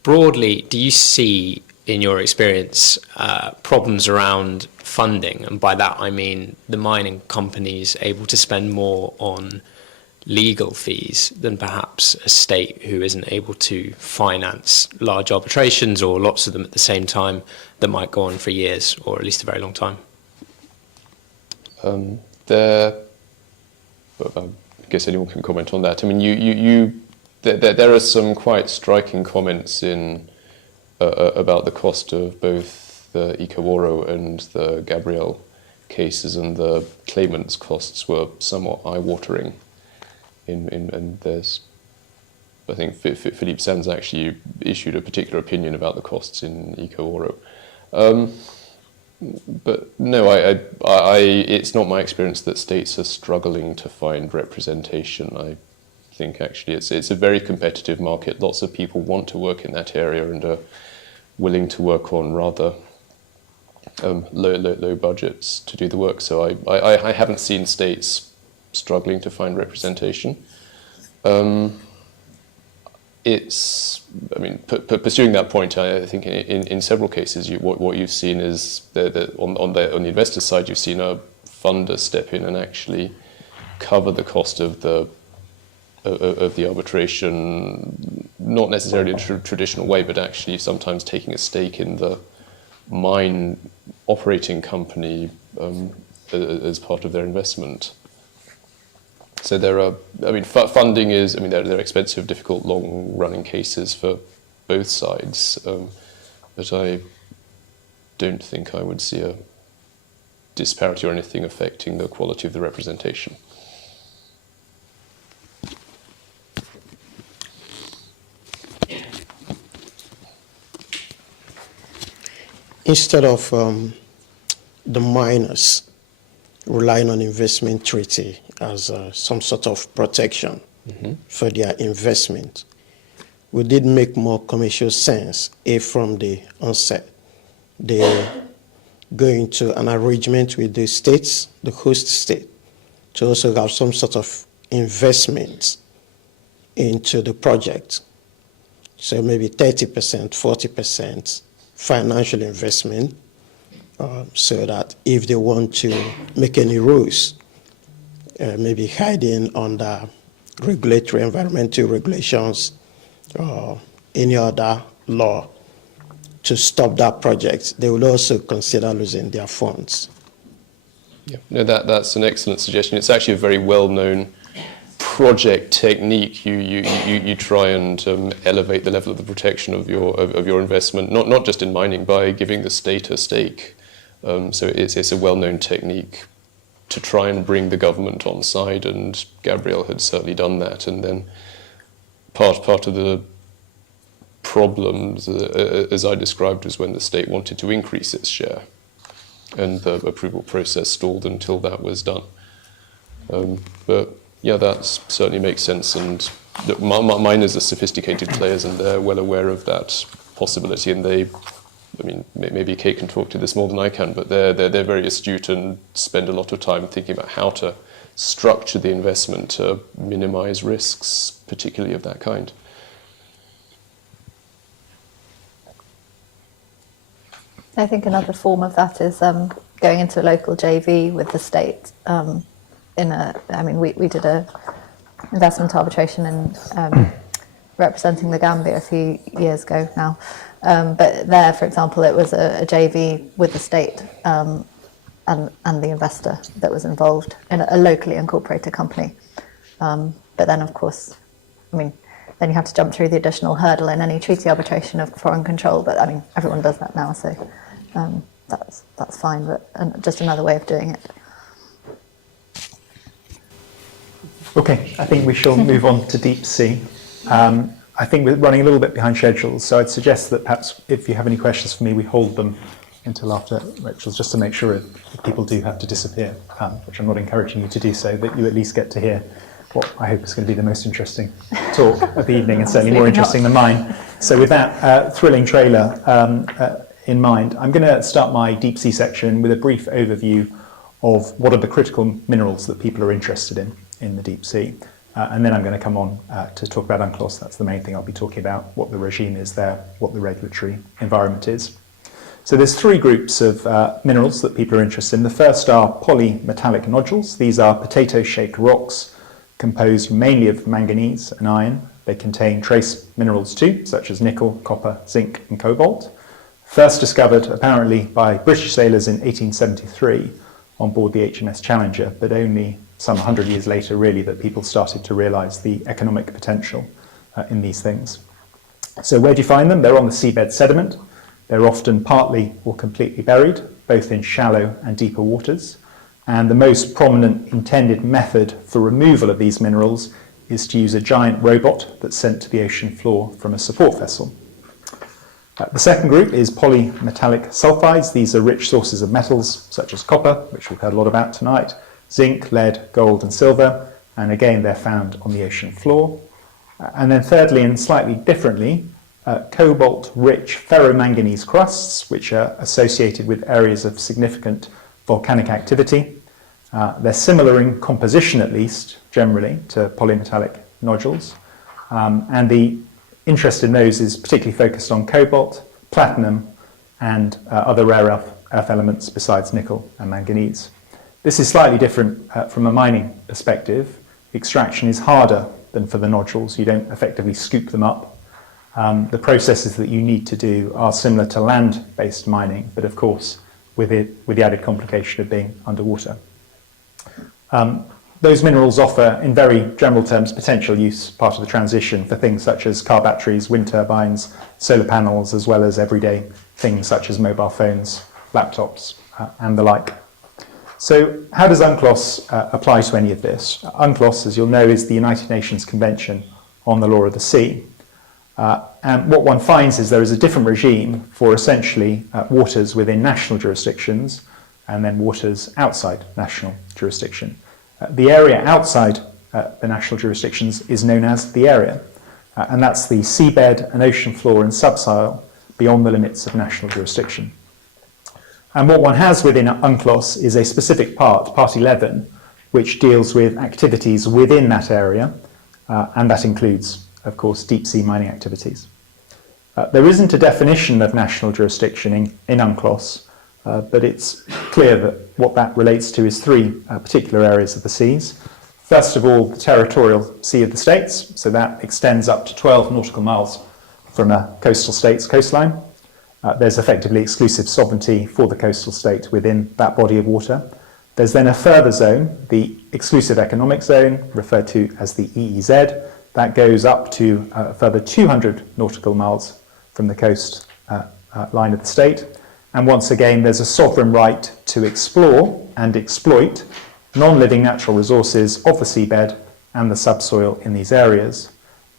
Broadly, do you see, in your experience, problems around funding? And by that I mean the mining companies able to spend more on legal fees than perhaps a state who isn't able to finance large arbitrations, or lots of them at the same time, that might go on for years or at least a very long time? I guess anyone can comment on that. I mean, there are some quite striking comments in about the cost of both the Icaworo and the Gabriel cases, and the claimants' costs were somewhat eye-watering. And there's, I think Philippe Sands actually issued a particular opinion about the costs in Icaworo. But no, it's not my experience that states are struggling to find representation. I think actually it's a very competitive market. Lots of people want to work in that area and are willing to work on rather low budgets to do the work. So I haven't seen states struggling to find representation. It's, I mean, pursuing that point, I think in several cases, what you've seen is on the investor side, you've seen a funder step in and actually cover the cost of the arbitration, not necessarily in a traditional way, but actually sometimes taking a stake in the mine operating company as part of their investment. So there are, I mean, funding is, I mean, they're expensive, difficult, long-running cases for both sides, but I don't think I would see a disparity or anything affecting the quality of the representation. Instead of the miners relying on investment treaty as some sort of protection for their investment, would it make more commercial sense if from the onset they go into an arrangement with the states, the host state, to also have some sort of investment into the project? So maybe 30%, 40% financial investment, so that if they want to make any rules, maybe hiding under regulatory environmental regulations or any other law to stop that project, they will also consider losing their funds. Yeah, no, that's an excellent suggestion. It's actually a very well-known project technique. You try and elevate the level of the protection of your investment, not just in mining, by giving the state a stake. So it's a well-known technique to try and bring the government on side, and Gabriel had certainly done that. And then part of the problems, as I described, was when the state wanted to increase its share, and the approval process stalled until that was done. But yeah, that certainly makes sense, and miners are sophisticated players, and they're well aware of that possibility, and they, I mean, maybe Kate can talk to this more than I can, but they're very astute and spend a lot of time thinking about how to structure the investment to minimize risks, particularly of that kind. I think another form of that is going into a local JV with the state. We did a investment arbitration in representing the Gambia a few years ago now. But there, for example, it was a JV with the state and the investor that was involved in a locally incorporated company. But then, of course, I mean, then you have to jump through the additional hurdle in any treaty arbitration of foreign control. But I mean, everyone does that now, so that's fine. But just another way of doing it. Okay, I think we shall move on to deep sea. I think we're running a little bit behind schedule, so I'd suggest that perhaps if you have any questions for me, we hold them until after Rachael's, just to make sure if people do have to disappear, which I'm not encouraging you to do so, that you at least get to hear what I hope is going to be the most interesting talk of the evening, and certainly more interesting than mine. So with that thrilling trailer in mind, I'm going to start my deep sea section with a brief overview of what are the critical minerals that people are interested in the deep sea. And then I'm going to come on to talk about UNCLOS. That's the main thing I'll be talking about, what the regime is there, what the regulatory environment is. So there's three groups of minerals that people are interested in. The first are polymetallic nodules. These are potato-shaped rocks composed mainly of manganese and iron. They contain trace minerals too, such as nickel, copper, zinc and cobalt. First discovered apparently by British sailors in 1873 on board the HMS Challenger, but only some 100 years later, really, that people started to realise the economic potential in these things. So where do you find them? They're on the seabed sediment. They're often partly or completely buried, both in shallow and deeper waters. And the most prominent intended method for removal of these minerals is to use a giant robot that's sent to the ocean floor from a support vessel. The second group is polymetallic sulfides. These are rich sources of metals, such as copper, which we've heard a lot about tonight, zinc, lead, gold and silver, and again they're found on the ocean floor. And then thirdly, and slightly differently, cobalt-rich ferromanganese crusts, which are associated with areas of significant volcanic activity. They're similar in composition, at least, generally, to polymetallic nodules. And the interest in those is particularly focused on cobalt, platinum, and other rare earth elements besides nickel and manganese. This is slightly different from a mining perspective. Extraction is harder than for the nodules. You don't effectively scoop them up. The processes that you need to do are similar to land-based mining, but of course with the added complication of being underwater. Those minerals offer, in very general terms, potential use, part of the transition, for things such as car batteries, wind turbines, solar panels, as well as everyday things such as mobile phones, laptops, and the like. So how does UNCLOS apply to any of this? UNCLOS, as you'll know, is the United Nations Convention on the Law of the Sea. And what one finds is there is a different regime for essentially waters within national jurisdictions and then waters outside national jurisdiction. The area outside the national jurisdictions is known as the area, and that's the seabed and ocean floor and subsoil beyond the limits of national jurisdiction. And what one has within UNCLOS is a specific part, Part 11, which deals with activities within that area, and that includes, of course, deep sea mining activities. There isn't a definition of national jurisdiction in UNCLOS, but it's clear that what that relates to is three particular areas of the seas. First of all, the territorial sea of the states, so that extends up to 12 nautical miles from a coastal state's coastline. There's effectively exclusive sovereignty for the coastal state within that body of water. There's then a further zone, the exclusive economic zone, referred to as the EEZ. That goes up to a further 200 nautical miles from the coast line of the state. And once again, there's a sovereign right to explore and exploit non-living natural resources of the seabed and the subsoil in these areas.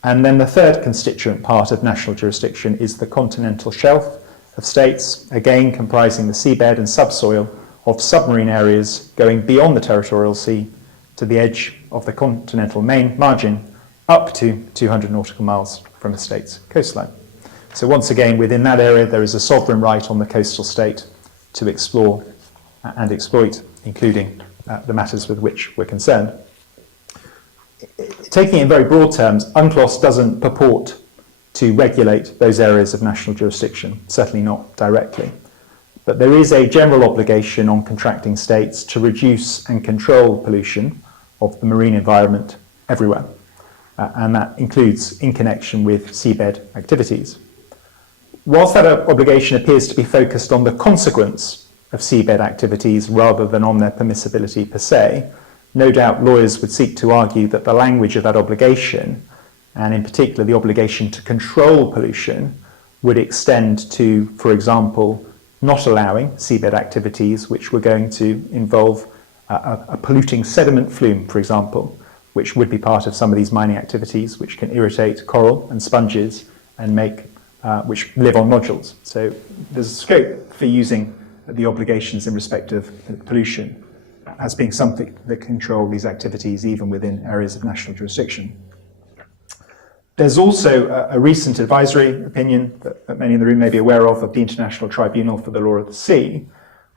And then the third constituent part of national jurisdiction is the continental shelf of states, again comprising the seabed and subsoil of submarine areas going beyond the territorial sea to the edge of the continental main margin up to 200 nautical miles from a state's coastline. So once again, within that area, there is a sovereign right on the coastal state to explore and exploit, including the matters with which we're concerned. Taking it in very broad terms, UNCLOS doesn't purport to regulate those areas of national jurisdiction, certainly not directly. But there is a general obligation on contracting states to reduce and control pollution of the marine environment everywhere. And that includes in connection with seabed activities. Whilst that obligation appears to be focused on the consequence of seabed activities rather than on their permissibility per se, no doubt lawyers would seek to argue that the language of that obligation, and in particular the obligation to control pollution, would extend to, for example, not allowing seabed activities which were going to involve a polluting sediment flume, for example, which would be part of some of these mining activities which can irritate coral and sponges and make which live on nodules. So there's a scope for using the obligations in respect of pollution as being something that control these activities even within areas of national jurisdiction. There's also a recent advisory opinion that many in the room may be aware of the International Tribunal for the Law of the Sea,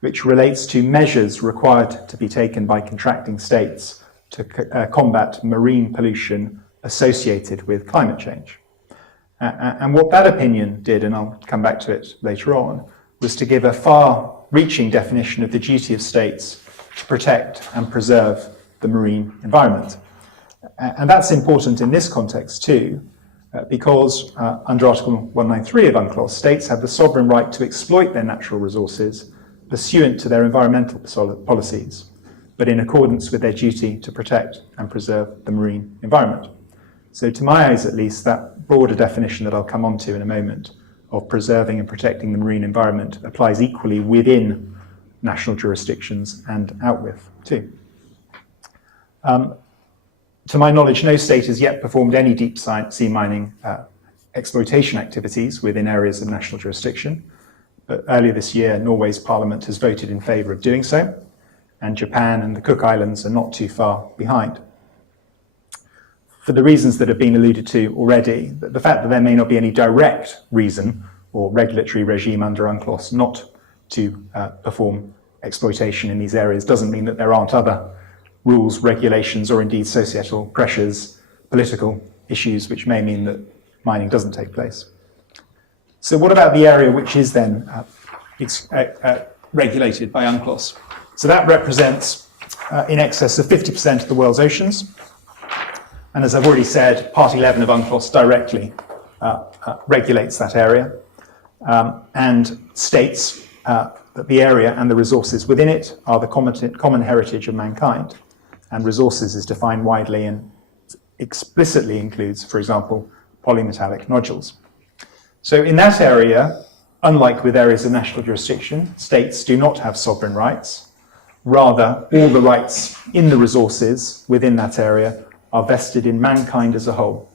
which relates to measures required to be taken by contracting states to combat marine pollution associated with climate change. And what that opinion did, and I'll come back to it later on, was to give a far-reaching definition of the duty of states to protect and preserve the marine environment. And that's important in this context too, because under Article 193 of UNCLOS, states have the sovereign right to exploit their natural resources pursuant to their environmental policies, but in accordance with their duty to protect and preserve the marine environment. So to my eyes, at least, that broader definition that I'll come on to in a moment of preserving and protecting the marine environment applies equally within national jurisdictions and outwith too. To my knowledge, no state has yet performed any deep sea mining exploitation activities within areas of national jurisdiction. But earlier this year, Norway's parliament has voted in favour of doing so, and Japan and the Cook Islands are not too far behind. For the reasons that have been alluded to already, the fact that there may not be any direct reason or regulatory regime under UNCLOS not to perform exploitation in these areas doesn't mean that there aren't other rules, regulations, or indeed societal pressures political issues which may mean that mining doesn't take place. So what about the area which is then regulated by UNCLOS? So that represents in excess of 50% of the world's oceans. And as I've already said, Part 11 of UNCLOS directly regulates that area and states that the area and the resources within it are the common heritage of mankind. And resources is defined widely and explicitly includes, for example, polymetallic nodules. So in that area, unlike with areas of national jurisdiction, states do not have sovereign rights. Rather, all the rights in the resources within that area are vested in mankind as a whole,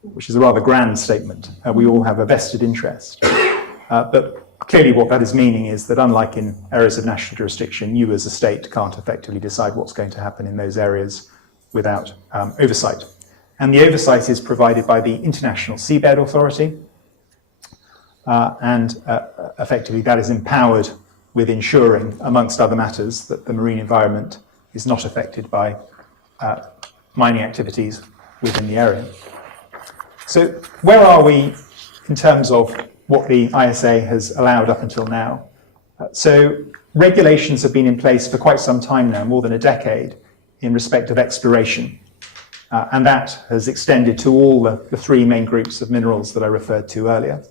which is a rather grand statement. We all have a vested interest. But clearly what that is meaning is that unlike in areas of national jurisdiction, you as a state can't effectively decide what's going to happen in those areas without oversight. And the oversight is provided by the International Seabed Authority, and effectively that is empowered with ensuring, amongst other matters, that the marine environment is not affected by mining activities within the area. So where are we in terms of what the ISA has allowed up until now? So regulations have been in place for quite some time now, more than a decade, in respect of exploration. And that has extended to all the three main groups of minerals that I referred to earlier.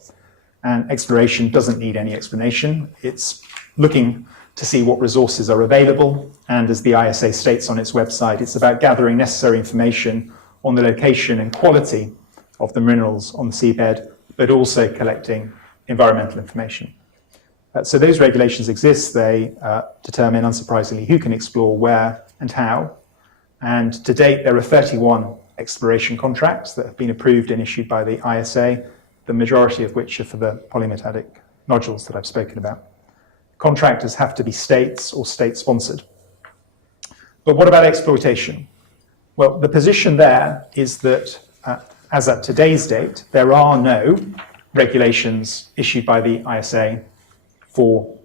And exploration doesn't need any explanation. It's looking to see what resources are available. And as the ISA states on its website, it's about gathering necessary information on the location and quality of the minerals on the seabed, but also collecting environmental information. So those regulations exist. They determine, unsurprisingly, who can explore, where and how. And to date, there are 31 exploration contracts that have been approved and issued by the ISA, the majority of which are for the polymetallic nodules that I've spoken about. Contractors have to be states or state-sponsored. But what about exploitation? Well, the position there is that, as at today's date, there are no regulations issued by the ISA for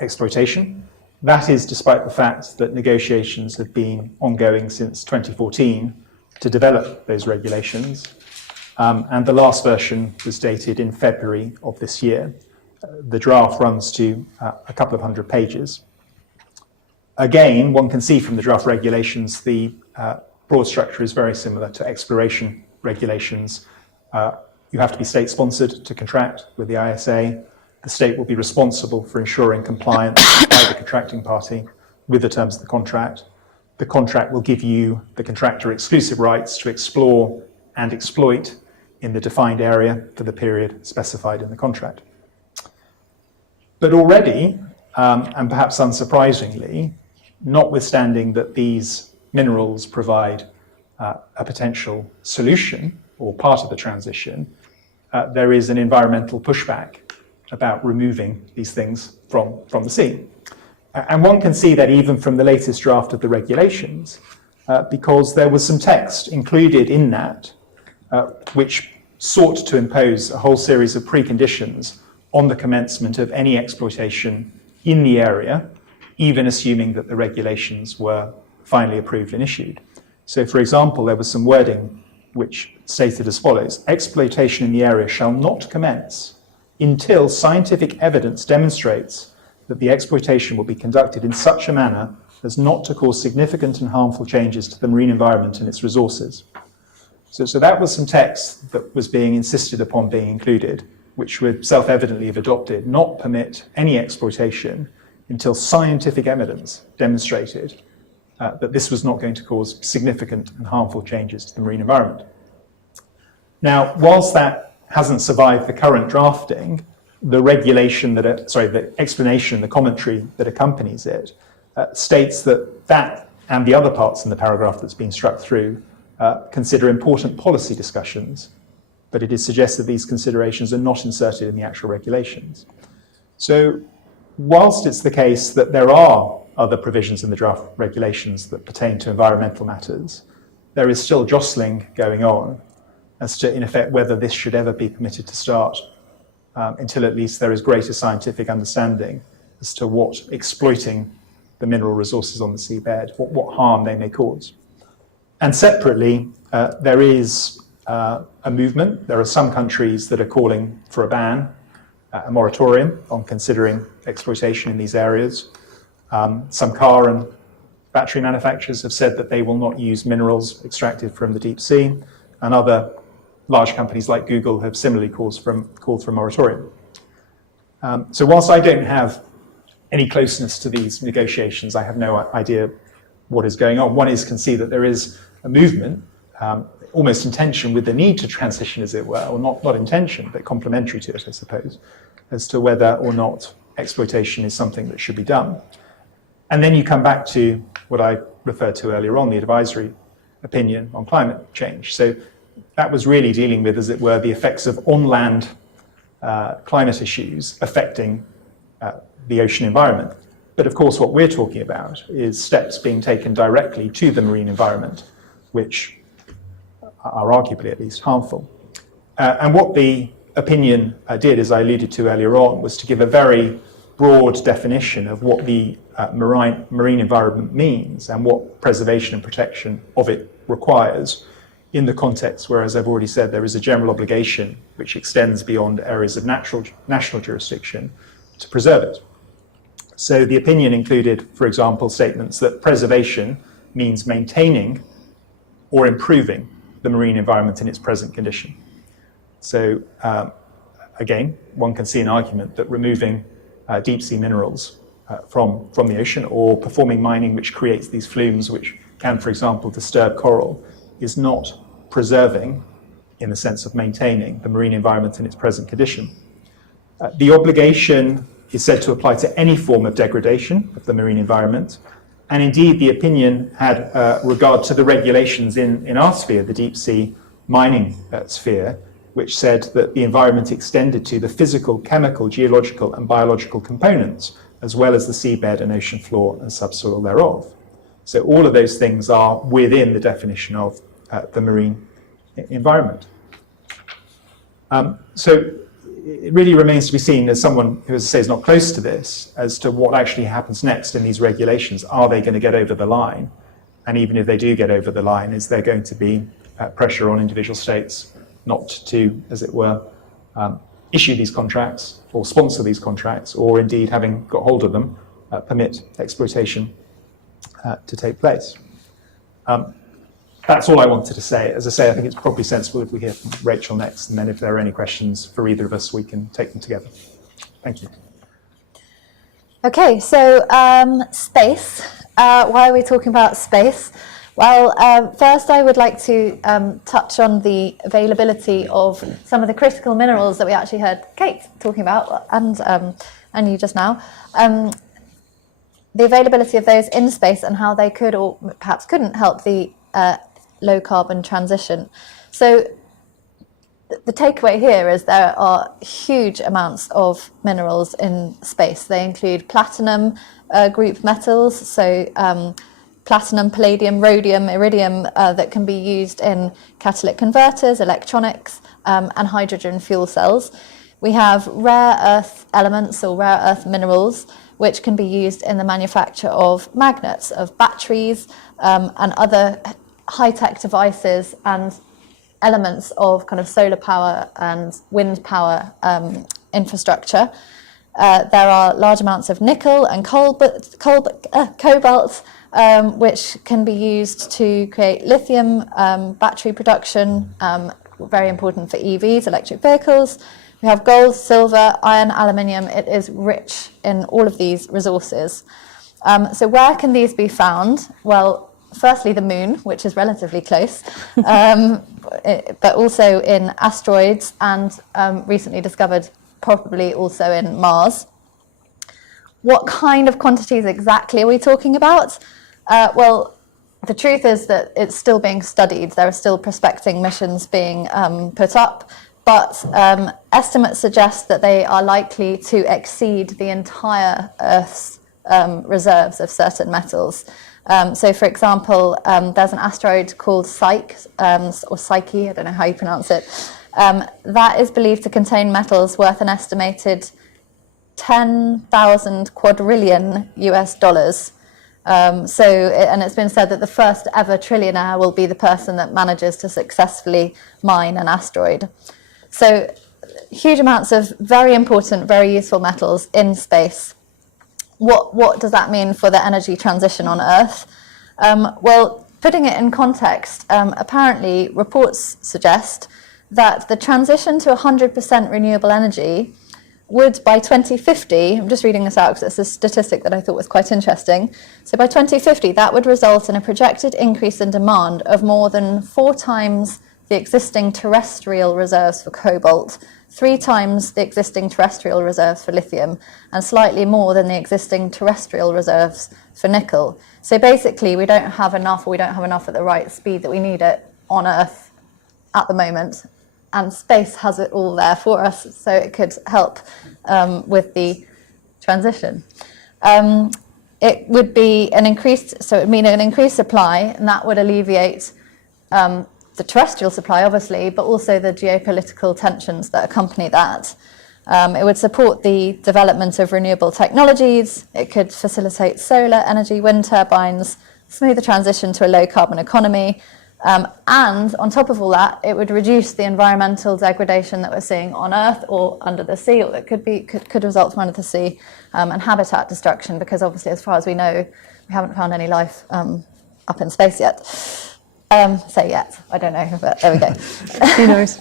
exploitation. That is despite the fact that negotiations have been ongoing since 2014 to develop those regulations. And the last version was dated in February of this year. The draft runs to a couple of hundred pages. Again, one can see from the draft regulations, the broad structure is very similar to exploration regulations. You have to be state-sponsored to contract with the ISA. The state will be responsible for ensuring compliance by the contracting party with the terms of the contract. The contract will give you, the contractor, exclusive rights to explore and exploit in the defined area for the period specified in the contract. But already, and perhaps unsurprisingly, notwithstanding that these minerals provide a potential solution or part of the transition, there is an environmental pushback about removing these things from the sea. And one can see that even from the latest draft of the regulations, because there was some text included in that which sought to impose a whole series of preconditions on the commencement of any exploitation in the area, even assuming that the regulations were finally approved and issued. So, for example, there was some wording which stated as follows: exploitation in the area shall not commence until scientific evidence demonstrates that the exploitation will be conducted in such a manner as not to cause significant and harmful changes to the marine environment and its resources. So that was some text that was being insisted upon being included, which would self-evidently have adopted, not permit any exploitation until scientific evidence demonstrated that this was not going to cause significant and harmful changes to the marine environment. Now, whilst that hasn't survived the current drafting, the regulation the explanation, the commentary that accompanies it states that and the other parts in the paragraph that's been struck through consider important policy discussions, but it is suggested these considerations are not inserted in the actual regulations. So, whilst it's the case that there are other provisions in the draft regulations that pertain to environmental matters, there is still jostling going on as to, in effect, whether this should ever be permitted to start until at least there is greater scientific understanding as to what exploiting the mineral resources on the seabed, what harm they may cause. And separately, there is a movement. There are some countries that are calling for a ban, a moratorium on considering exploitation in these areas. Some car and battery manufacturers have said that they will not use minerals extracted from the deep sea, and other large companies like Google have similarly called for a moratorium. So whilst I don't have any closeness to these negotiations, I have no idea what is going on. One can see that there is a movement, almost in tension with the need to transition, as it were, or not in tension, but complementary to it, I suppose, as to whether or not exploitation is something that should be done. And then you come back to what I referred to earlier on, the advisory opinion on climate change. So that was really dealing with, as it were, the effects of on-land climate issues affecting the ocean environment. But of course, what we're talking about is steps being taken directly to the marine environment, which are arguably at least harmful. And what the opinion did, as I alluded to earlier on, was to give a very broad definition of what the marine environment means and what preservation and protection of it requires in the context where, as I've already said, there is a general obligation which extends beyond areas of national jurisdiction to preserve it. So the opinion included, for example, statements that preservation means maintaining or improving the marine environment in its present condition. So again, one can see an argument that removing deep sea minerals from the ocean, or performing mining which creates these flumes which can, for example, disturb coral, is not preserving in the sense of maintaining the marine environment in its present condition. The obligation is said to apply to any form of degradation of the marine environment. And indeed, the opinion had regard to the regulations in our sphere, the deep sea mining sphere, which said that the environment extended to the physical, chemical, geological, and biological components, as well as the seabed and ocean floor and subsoil thereof. So all of those things are within the definition of the marine environment. So it really remains to be seen, as someone who, as I say, is not close to this, as to what actually happens next in these regulations. Are they going to get over the line? And even if they do get over the line, is there going to be pressure on individual states not to, as it were, issue these contracts or sponsor these contracts, or indeed, having got hold of them, permit exploitation to take place? That's all I wanted to say. As I say, I think it's probably sensible if we hear from Rachael next, and then if there are any questions for either of us, we can take them together. Thank you. Okay, so space. Why are we talking about space? Well, first I would like to touch on the availability of some of the critical minerals that we actually heard Kate talking about, and you just now. The availability of those in space and how they could or perhaps couldn't help the low carbon transition. So the takeaway here is there are huge amounts of minerals in space. They include platinum group metals, so platinum, palladium, rhodium, iridium, that can be used in catalytic converters, electronics, and hydrogen fuel cells. We have rare earth elements or rare earth minerals, which can be used in the manufacture of magnets, of batteries, and other high-tech devices and elements of kind of solar power and wind power infrastructure. There are large amounts of nickel and cobalt, which can be used to create lithium battery production, very important for EVs, electric vehicles. We have gold, silver, iron, aluminium. It is rich in all of these resources. So where can these be found? Well, firstly, the moon, which is relatively close, but also in asteroids and recently discovered probably also in Mars. What kind of quantities exactly are we talking about? Well, the truth is that it's still being studied. There are still prospecting missions being put up, but estimates suggest that they are likely to exceed the entire Earth's reserves of certain metals. So, for example, there's an asteroid called Psyche, or Psyche, I don't know how you pronounce it, that is believed to contain metals worth an estimated 10,000 quadrillion US dollars. And it's been said that the first ever trillionaire will be the person that manages to successfully mine an asteroid. So huge amounts of very important, very useful metals in space. What does that mean for the energy transition on Earth? Well, putting it in context, apparently reports suggest that the transition to 100% renewable energy would, by 2050, I'm just reading this out because it's a statistic that I thought was quite interesting. So by 2050, that would result in a projected increase in demand of more than 4 times the existing terrestrial reserves for cobalt, 3 times the existing terrestrial reserves for lithium, and slightly more than the existing terrestrial reserves for nickel. So basically, we don't have enough, or we don't have enough at the right speed that we need it on Earth at the moment. And space has it all there for us, so it could help with the transition. It would be an increased, so it would mean an increased supply, and that would alleviate the terrestrial supply, obviously, but also the geopolitical tensions that accompany that. It would support the development of renewable technologies. It could facilitate solar energy, wind turbines, smooth the transition to a low-carbon economy. And on top of all that, it would reduce the environmental degradation that we're seeing on Earth or under the sea, or that could result from under the sea, and habitat destruction, because obviously, as far as we know, we haven't found any life up in space yet. Say yet, I don't know, but there we go. Who knows?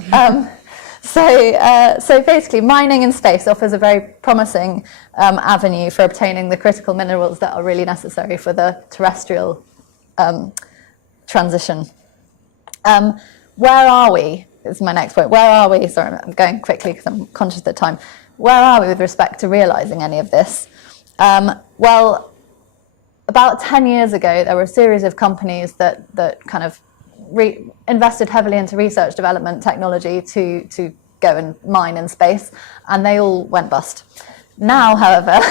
So basically, mining in space offers a very promising avenue for obtaining the critical minerals that are really necessary for the terrestrial transition. Where are we? Is my next point. Where are we? Sorry, I'm going quickly because I'm conscious of the time. Where are we with respect to realising any of this? Well, about 10 years ago, there were a series of companies that kind of invested heavily into research development technology to go and mine in space, and they all went bust. Now, however,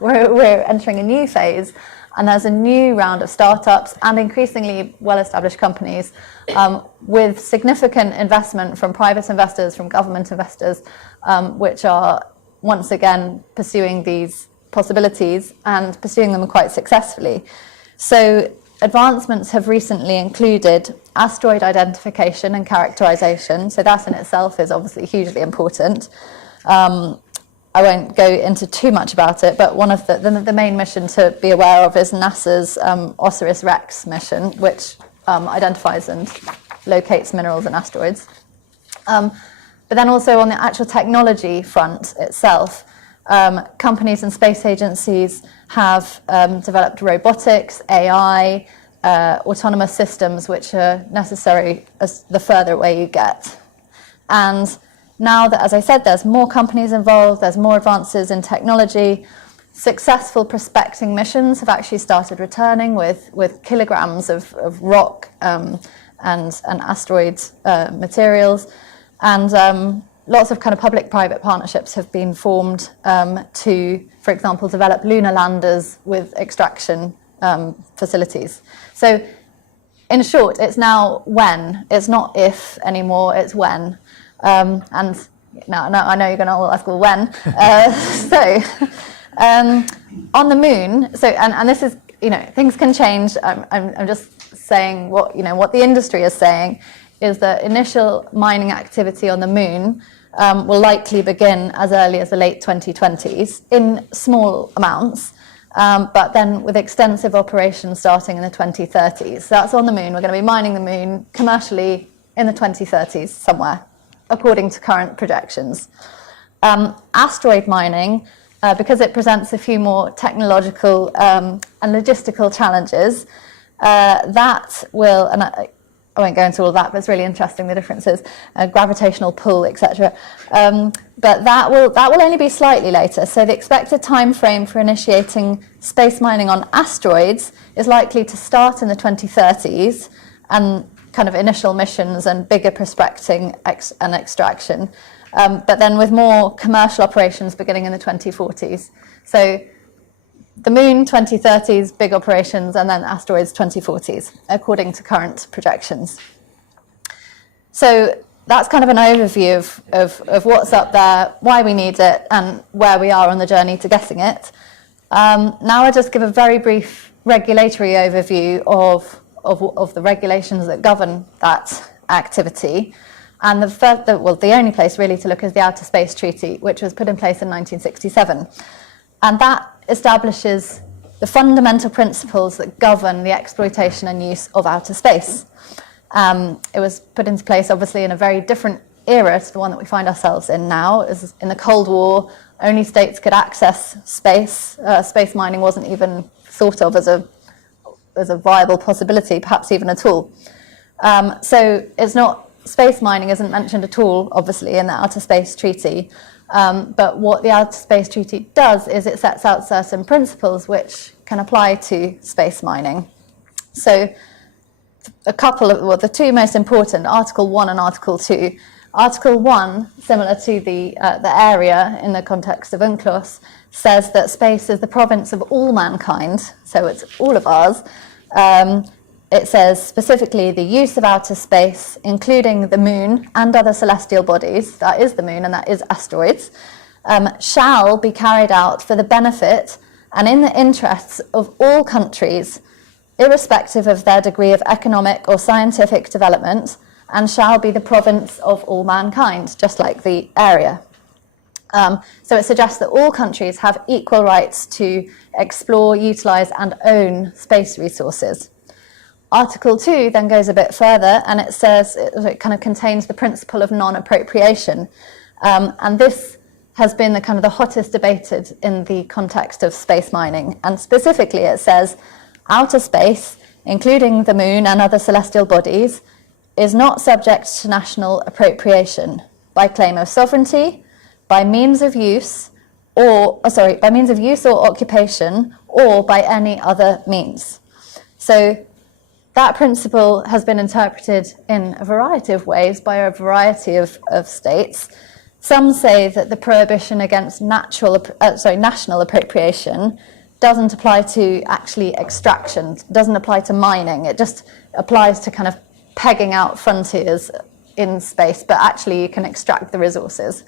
we're entering a new phase, and there's a new round of startups and increasingly well-established companies with significant investment from private investors, from government investors, which are once again pursuing these possibilities and pursuing them quite successfully. So advancements have recently included asteroid identification and characterization. So that in itself is obviously hugely important. I won't go into too much about it, but one of the main mission to be aware of is NASA's OSIRIS-REx mission, which identifies and locates minerals and asteroids. But then also on the actual technology front itself, companies and space agencies have developed robotics, AI, autonomous systems, which are necessary as the further away you get. And now that, as I said, there's more companies involved, there's more advances in technology, successful prospecting missions have actually started returning with kilograms of rock and asteroid materials. And lots of kind of public-private partnerships have been formed to, for example, develop lunar landers with extraction facilities. So in short, it's now when. It's not if anymore, it's when. And now I know you're going to all ask, well, when? On the moon, and this is, things can change. I'm just saying what the industry is saying is that initial mining activity on the moon will likely begin as early as the late 2020s in small amounts, but then with extensive operations starting in the 2030s. So that's on the moon. We're going to be mining the moon commercially in the 2030s somewhere, according to current projections. Asteroid mining, because it presents a few more technological and logistical challenges, that will, and I won't go into all of that, but it's really interesting, the differences, gravitational pull, etc. But that will only be slightly later. So the expected time frame for initiating space mining on asteroids is likely to start in the 2030s, and kind of initial missions and bigger prospecting and extraction, but then with more commercial operations beginning in the 2040s. So the moon, 2030s, big operations, and then asteroids, 2040s, according to current projections. So that's kind of an overview of what's up there, why we need it, and where we are on the journey to getting it. Now I'll just give a very brief regulatory overview of the regulations that govern that activity. And the only place really to look is the Outer Space Treaty, which was put in place in 1967. And that establishes the fundamental principles that govern the exploitation and use of outer space. It was put into place, obviously, in a very different era to the one that we find ourselves in now. Is in the Cold War, only states could access space. Space mining wasn't even thought of as a viable possibility, perhaps even at all. So space mining isn't mentioned at all, obviously, in the Outer Space Treaty. But what the Outer Space Treaty does is it sets out certain principles which can apply to space mining. So the two most important, Article 1 and Article 2. Article 1, similar to the area in the context of UNCLOS, says that space is the province of all mankind, so it's all of ours. It says specifically the use of outer space, including the moon and other celestial bodies, that is the moon and that is asteroids, shall be carried out for the benefit and in the interests of all countries, irrespective of their degree of economic or scientific development, and shall be the province of all mankind, just like the area. So it suggests that all countries have equal rights to explore, utilise and own space resources. Article 2 then goes a bit further, and it says it kind of contains the principle of non-appropriation. And this has been the hottest debated in the context of space mining. And specifically it says, outer space, including the moon and other celestial bodies, is not subject to national appropriation by claim of sovereignty, by means of use or occupation, or by any other means. So that principle has been interpreted in a variety of ways by a variety of states. Some say that the prohibition against national appropriation doesn't apply to actually extraction, doesn't apply to mining. It just applies to kind of pegging out frontiers in space, but actually you can extract the resources.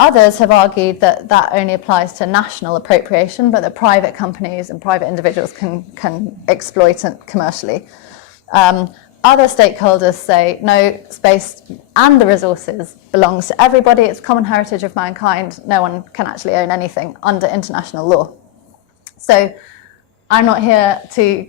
Others have argued that that only applies to national appropriation, but that private companies and private individuals can exploit it commercially. Other stakeholders say, no, space and the resources belongs to everybody. It's common heritage of mankind. No one can actually own anything under international law. So I'm not here to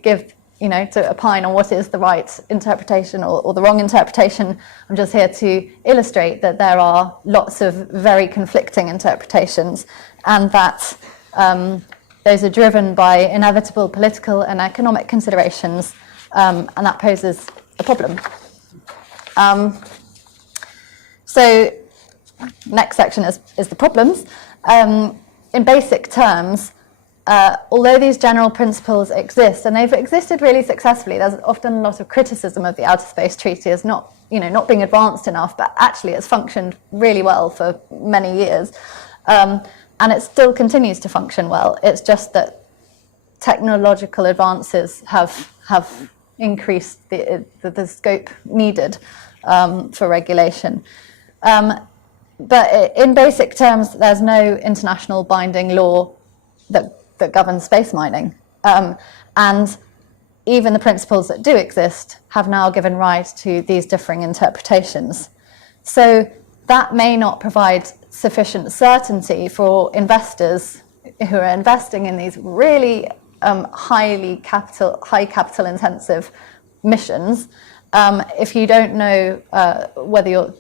to opine on what is the right interpretation or the wrong interpretation. I'm just here to illustrate that there are lots of very conflicting interpretations, and that those are driven by inevitable political and economic considerations, and that poses a problem. So next section is the problems. In basic terms, although these general principles exist, and they've existed really successfully, there's often a lot of criticism of the Outer Space Treaty as not being advanced enough, but actually it's functioned really well for many years. And it still continues to function well. It's just that technological advances have increased the scope needed for regulation. But in basic terms, there's no international binding law that governs space mining. And even the principles that do exist have now given rise to these differing interpretations. So that may not provide sufficient certainty for investors who are investing in these really high capital intensive missions. If you don't know whether you're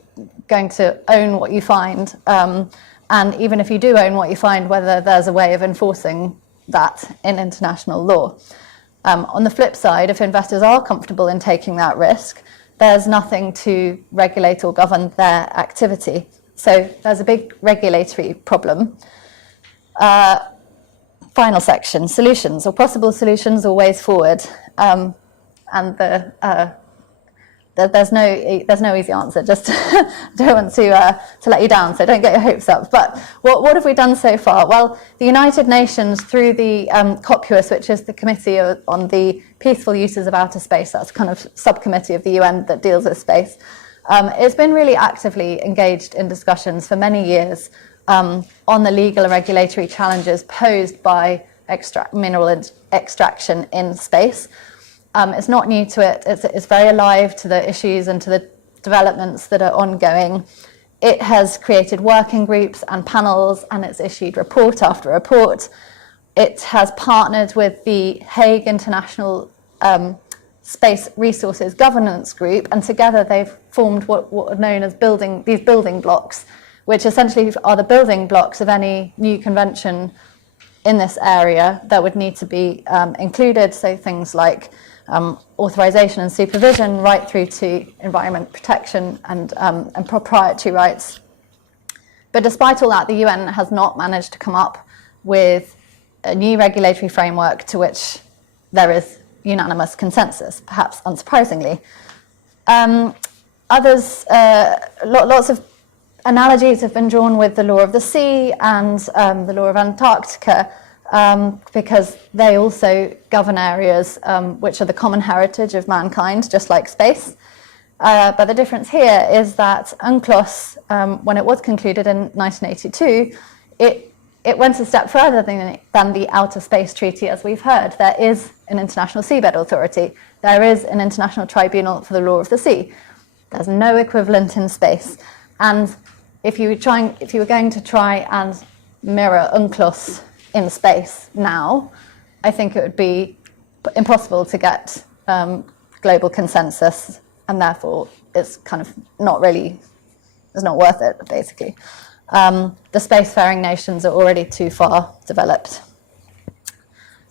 going to own what you find, and even if you do own what you find, whether there's a way of enforcing that in international law. On the flip side, if investors are comfortable in taking that risk, there's nothing to regulate or govern their activity. So there's a big regulatory problem. Final section, solutions or possible solutions or ways forward. And there's no easy answer. Just don't want to let you down, so don't get your hopes up. But what have we done so far? Well, the United Nations, through the COPUOS, which is the Committee on the Peaceful Uses of Outer Space, that's a kind of subcommittee of the UN that deals with space, it's been really actively engaged in discussions for many years on the legal and regulatory challenges posed by mineral extraction in space. It's not new to it. It's very alive to the issues and to the developments that are ongoing. It has created working groups and panels, and it's issued report after report. It has partnered with the Hague International Space Resources Governance Group, and together they've formed what are known as these building blocks, which essentially are the building blocks of any new convention in this area that would need to be included. So things like authorization and supervision, right through to environment protection and proprietary rights. But despite all that, the UN has not managed to come up with a new regulatory framework to which there is unanimous consensus, perhaps unsurprisingly. Lots of analogies have been drawn with the law of the sea and the law of Antarctica, because they also govern areas which are the common heritage of mankind, just like space. But the difference here is that UNCLOS, when it was concluded in 1982, it went a step further than the Outer Space Treaty, as we've heard. There is an International Seabed Authority. There is an International Tribunal for the Law of the Sea. There's no equivalent in space. And if you were going to try and mirror UNCLOS in space now, I think it would be impossible to get global consensus, and therefore it's kind of it's not worth it, basically. The spacefaring nations are already too far developed.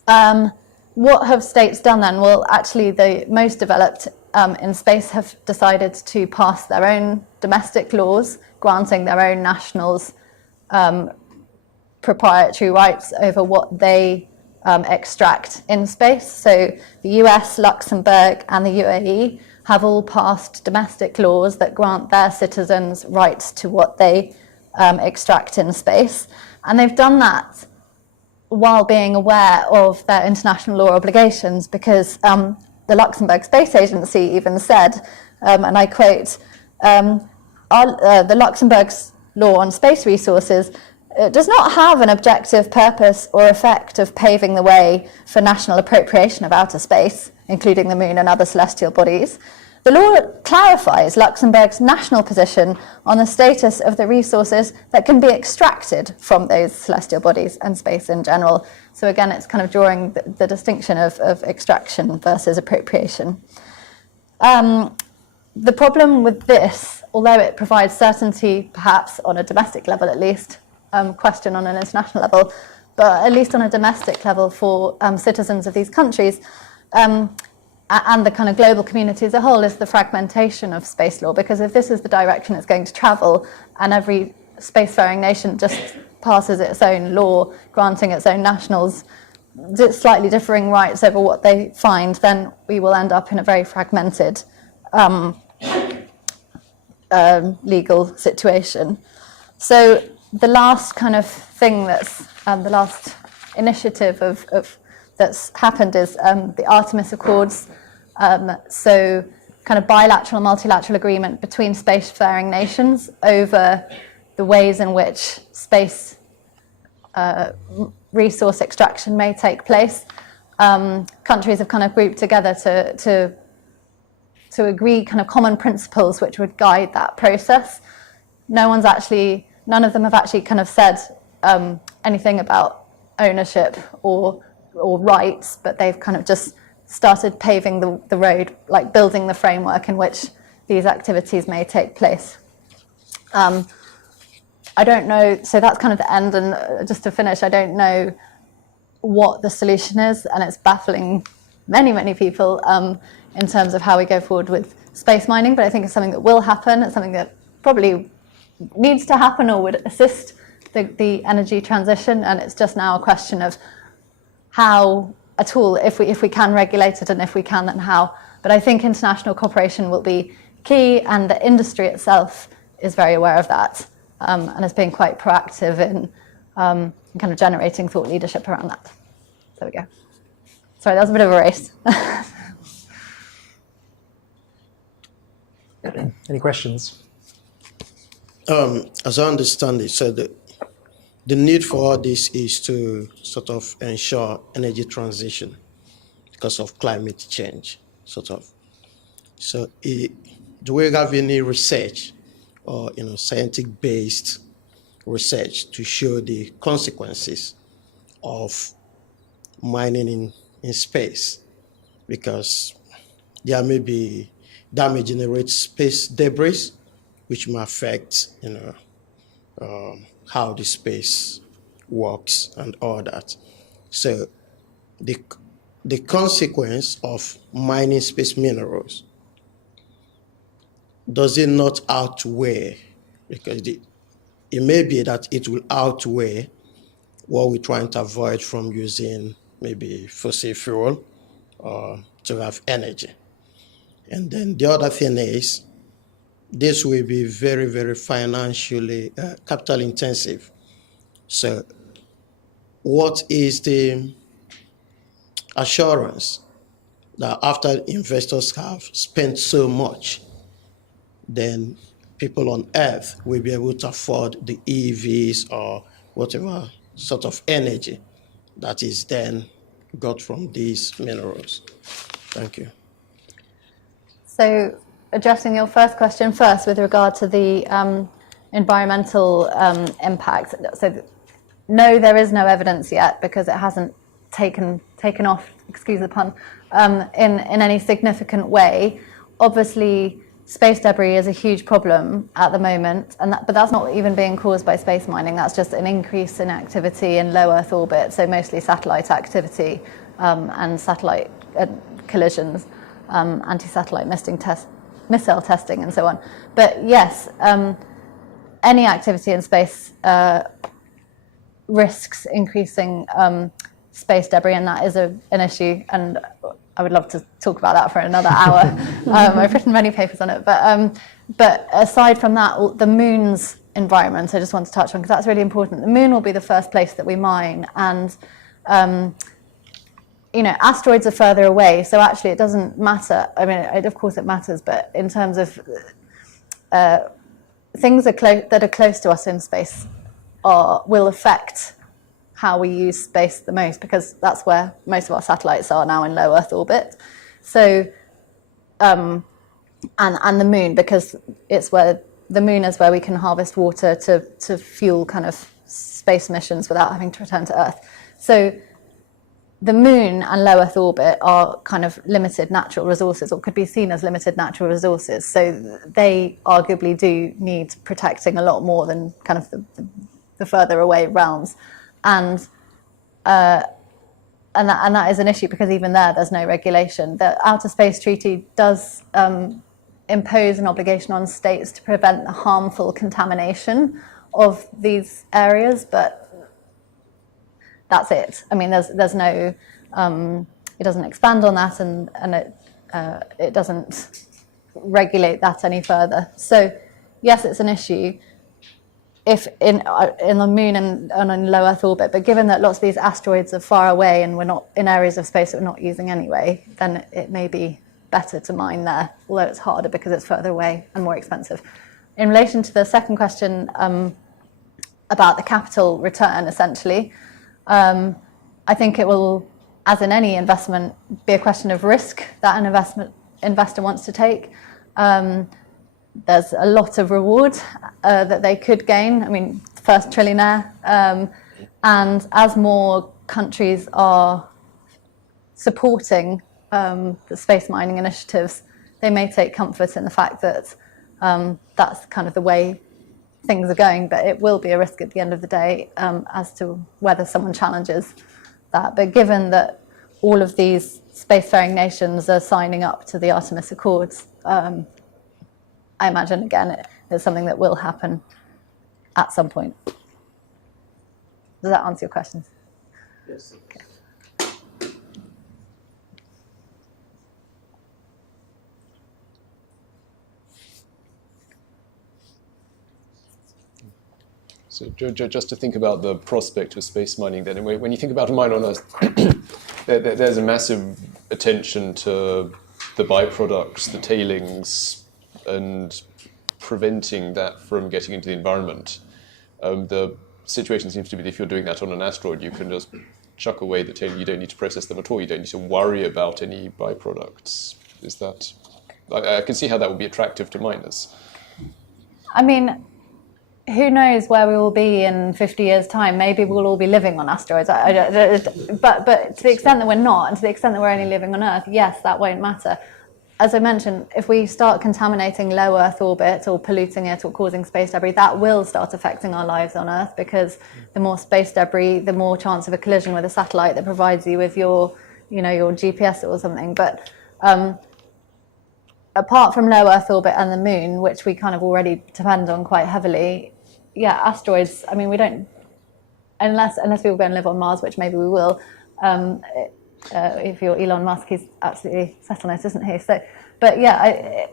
What have states done then? Well, actually, the most developed in space have decided to pass their own domestic laws, granting their own nationals proprietary rights over what they extract in space. So the US, Luxembourg, and the UAE have all passed domestic laws that grant their citizens rights to what they extract in space. And they've done that while being aware of their international law obligations, because the Luxembourg Space Agency even said, and I quote, the Luxembourg's law on space resources does not have an objective purpose or effect of paving the way for national appropriation of outer space, including the moon and other celestial bodies. The law clarifies Luxembourg's national position on the status of the resources that can be extracted from those celestial bodies and space in general. So again, it's kind of drawing the distinction of extraction versus appropriation. The problem with this, although it provides certainty, perhaps on a domestic level at least, question on an international level, but at least on a domestic level for citizens of these countries, and the kind of global community as a whole, is the fragmentation of space law. Because if this is the direction it's going to travel, and every spacefaring nation just passes its own law, granting its own nationals slightly differing rights over what they find, then we will end up in a very fragmented legal situation. So the last kind of thing that's the last initiative that's happened is the Artemis Accords. So kind of bilateral, multilateral agreement between spacefaring nations over the ways in which space resource extraction may take place. Countries have kind of grouped together to agree kind of common principles which would guide that process. None of them have actually kind of said anything about ownership or rights, but they've kind of just started paving the road, like building the framework in which these activities may take place. I don't know, so that's kind of the end, and just to finish, I don't know what the solution is, and it's baffling many, many people in terms of how we go forward with space mining, but I think it's something that will happen. It's something that probably needs to happen or would assist the energy transition, and it's just now a question of how at all, if we can regulate it, and if we can, then how. But I think international cooperation will be key, and the industry itself is very aware of that, and has been quite proactive in kind of generating thought leadership around that. There we go. Sorry, that was a bit of a race. Any questions? As I understand it, said that the need for all this is to sort of ensure energy transition because of climate change, sort of. So do we have any research or scientific-based research to show the consequences of mining in space? Because that may generate space debris, which may affect how the space works and all that. So the consequence of mining space minerals, does it not outweigh, because it may be that it will outweigh what we're trying to avoid from using maybe fossil fuel to have energy. And then the other thing is, this will be very, very financially capital intensive. So what is the assurance that after investors have spent so much, then people on Earth will be able to afford the EVs or whatever sort of energy that is then got from these minerals? Thank you. So addressing your first question first with regard to the environmental impact. So no, there is no evidence yet because it hasn't taken off, excuse the pun, in any significant way. Obviously, space debris is a huge problem at the moment, but that's not even being caused by space mining. That's just an increase in activity in low Earth orbit, so mostly satellite activity and satellite collisions, anti-satellite missile testing and so on. But yes, any activity in space risks increasing space debris, and that is an issue, and I would love to talk about that for another hour. I've written many papers on it, but aside from that, the moon's environment I just want to touch on, because that's really important. The moon will be the first place that we mine, and asteroids are further away, so actually it doesn't matter. I mean, of course it matters, but in terms of things that are close to us in space will affect how we use space the most, because that's where most of our satellites are now, in low Earth orbit. So, and the moon, because the moon is where we can harvest water to fuel kind of space missions without having to return to Earth. So the moon and low Earth orbit are kind of limited natural resources, or could be seen as limited natural resources. So they arguably do need protecting a lot more than kind of the further away realms. And that is an issue, because even there's no regulation. The Outer Space Treaty does impose an obligation on states to prevent the harmful contamination of these areas, but that's it. I mean, there's no, it doesn't expand on that, and it doesn't regulate that any further. So yes, it's an issue if in the moon and in low Earth orbit, but given that lots of these asteroids are far away and we're not in areas of space that we're not using anyway, then it may be better to mine there, although it's harder because it's further away and more expensive. In relation to the second question about the capital return, essentially, I think it will, as in any investment, be a question of risk that an investor wants to take. There's a lot of reward that they could gain. I mean, first trillionaire. And as more countries are supporting the space mining initiatives, they may take comfort in the fact that that's kind of the way things are going, but it will be a risk at the end of the day as to whether someone challenges that. But given that all of these spacefaring nations are signing up to the Artemis Accords, I imagine, again, it's something that will happen at some point. Does that answer your questions? Yes. Okay. So just to think about the prospect of space mining, then, when you think about a mine on Earth, there's a massive attention to the byproducts, the tailings, and preventing that from getting into the environment. The situation seems to be that if you're doing that on an asteroid, you can just chuck away the tail. You don't need to process them at all. You don't need to worry about any byproducts. Is that? I can see how that would be attractive to miners. I mean, who knows where we will be in 50 years' time? Maybe we'll all be living on asteroids. But to the extent that we're not, and to the extent that we're only living on Earth, yes, that won't matter. As I mentioned, if we start contaminating low Earth orbit or polluting it or causing space debris, that will start affecting our lives on Earth, because the more space debris, the more chance of a collision with a satellite that provides you with your GPS or something. But apart from low Earth orbit and the moon, which we kind of already depend on quite heavily, yeah, asteroids, I mean, we don't, unless we will go and live on Mars, which maybe we will, if you're Elon Musk, he's absolutely set on it, isn't he? So, but yeah,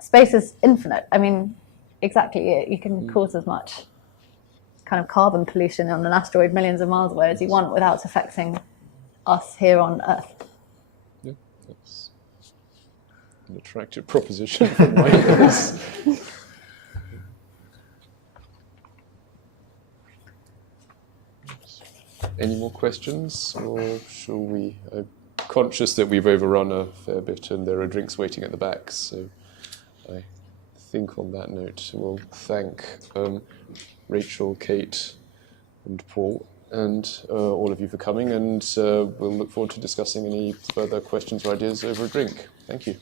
space is infinite. I mean, exactly, you can cause as much kind of carbon pollution on an asteroid millions of miles away as you want without affecting us here on Earth. Yeah, that's an attractive proposition for miners. Any more questions, or shall we? I'm conscious that we've overrun a fair bit and there are drinks waiting at the back, so I think on that note we'll thank Rachael, Kate and Paul and all of you for coming, and we'll look forward to discussing any further questions or ideas over a drink. Thank you.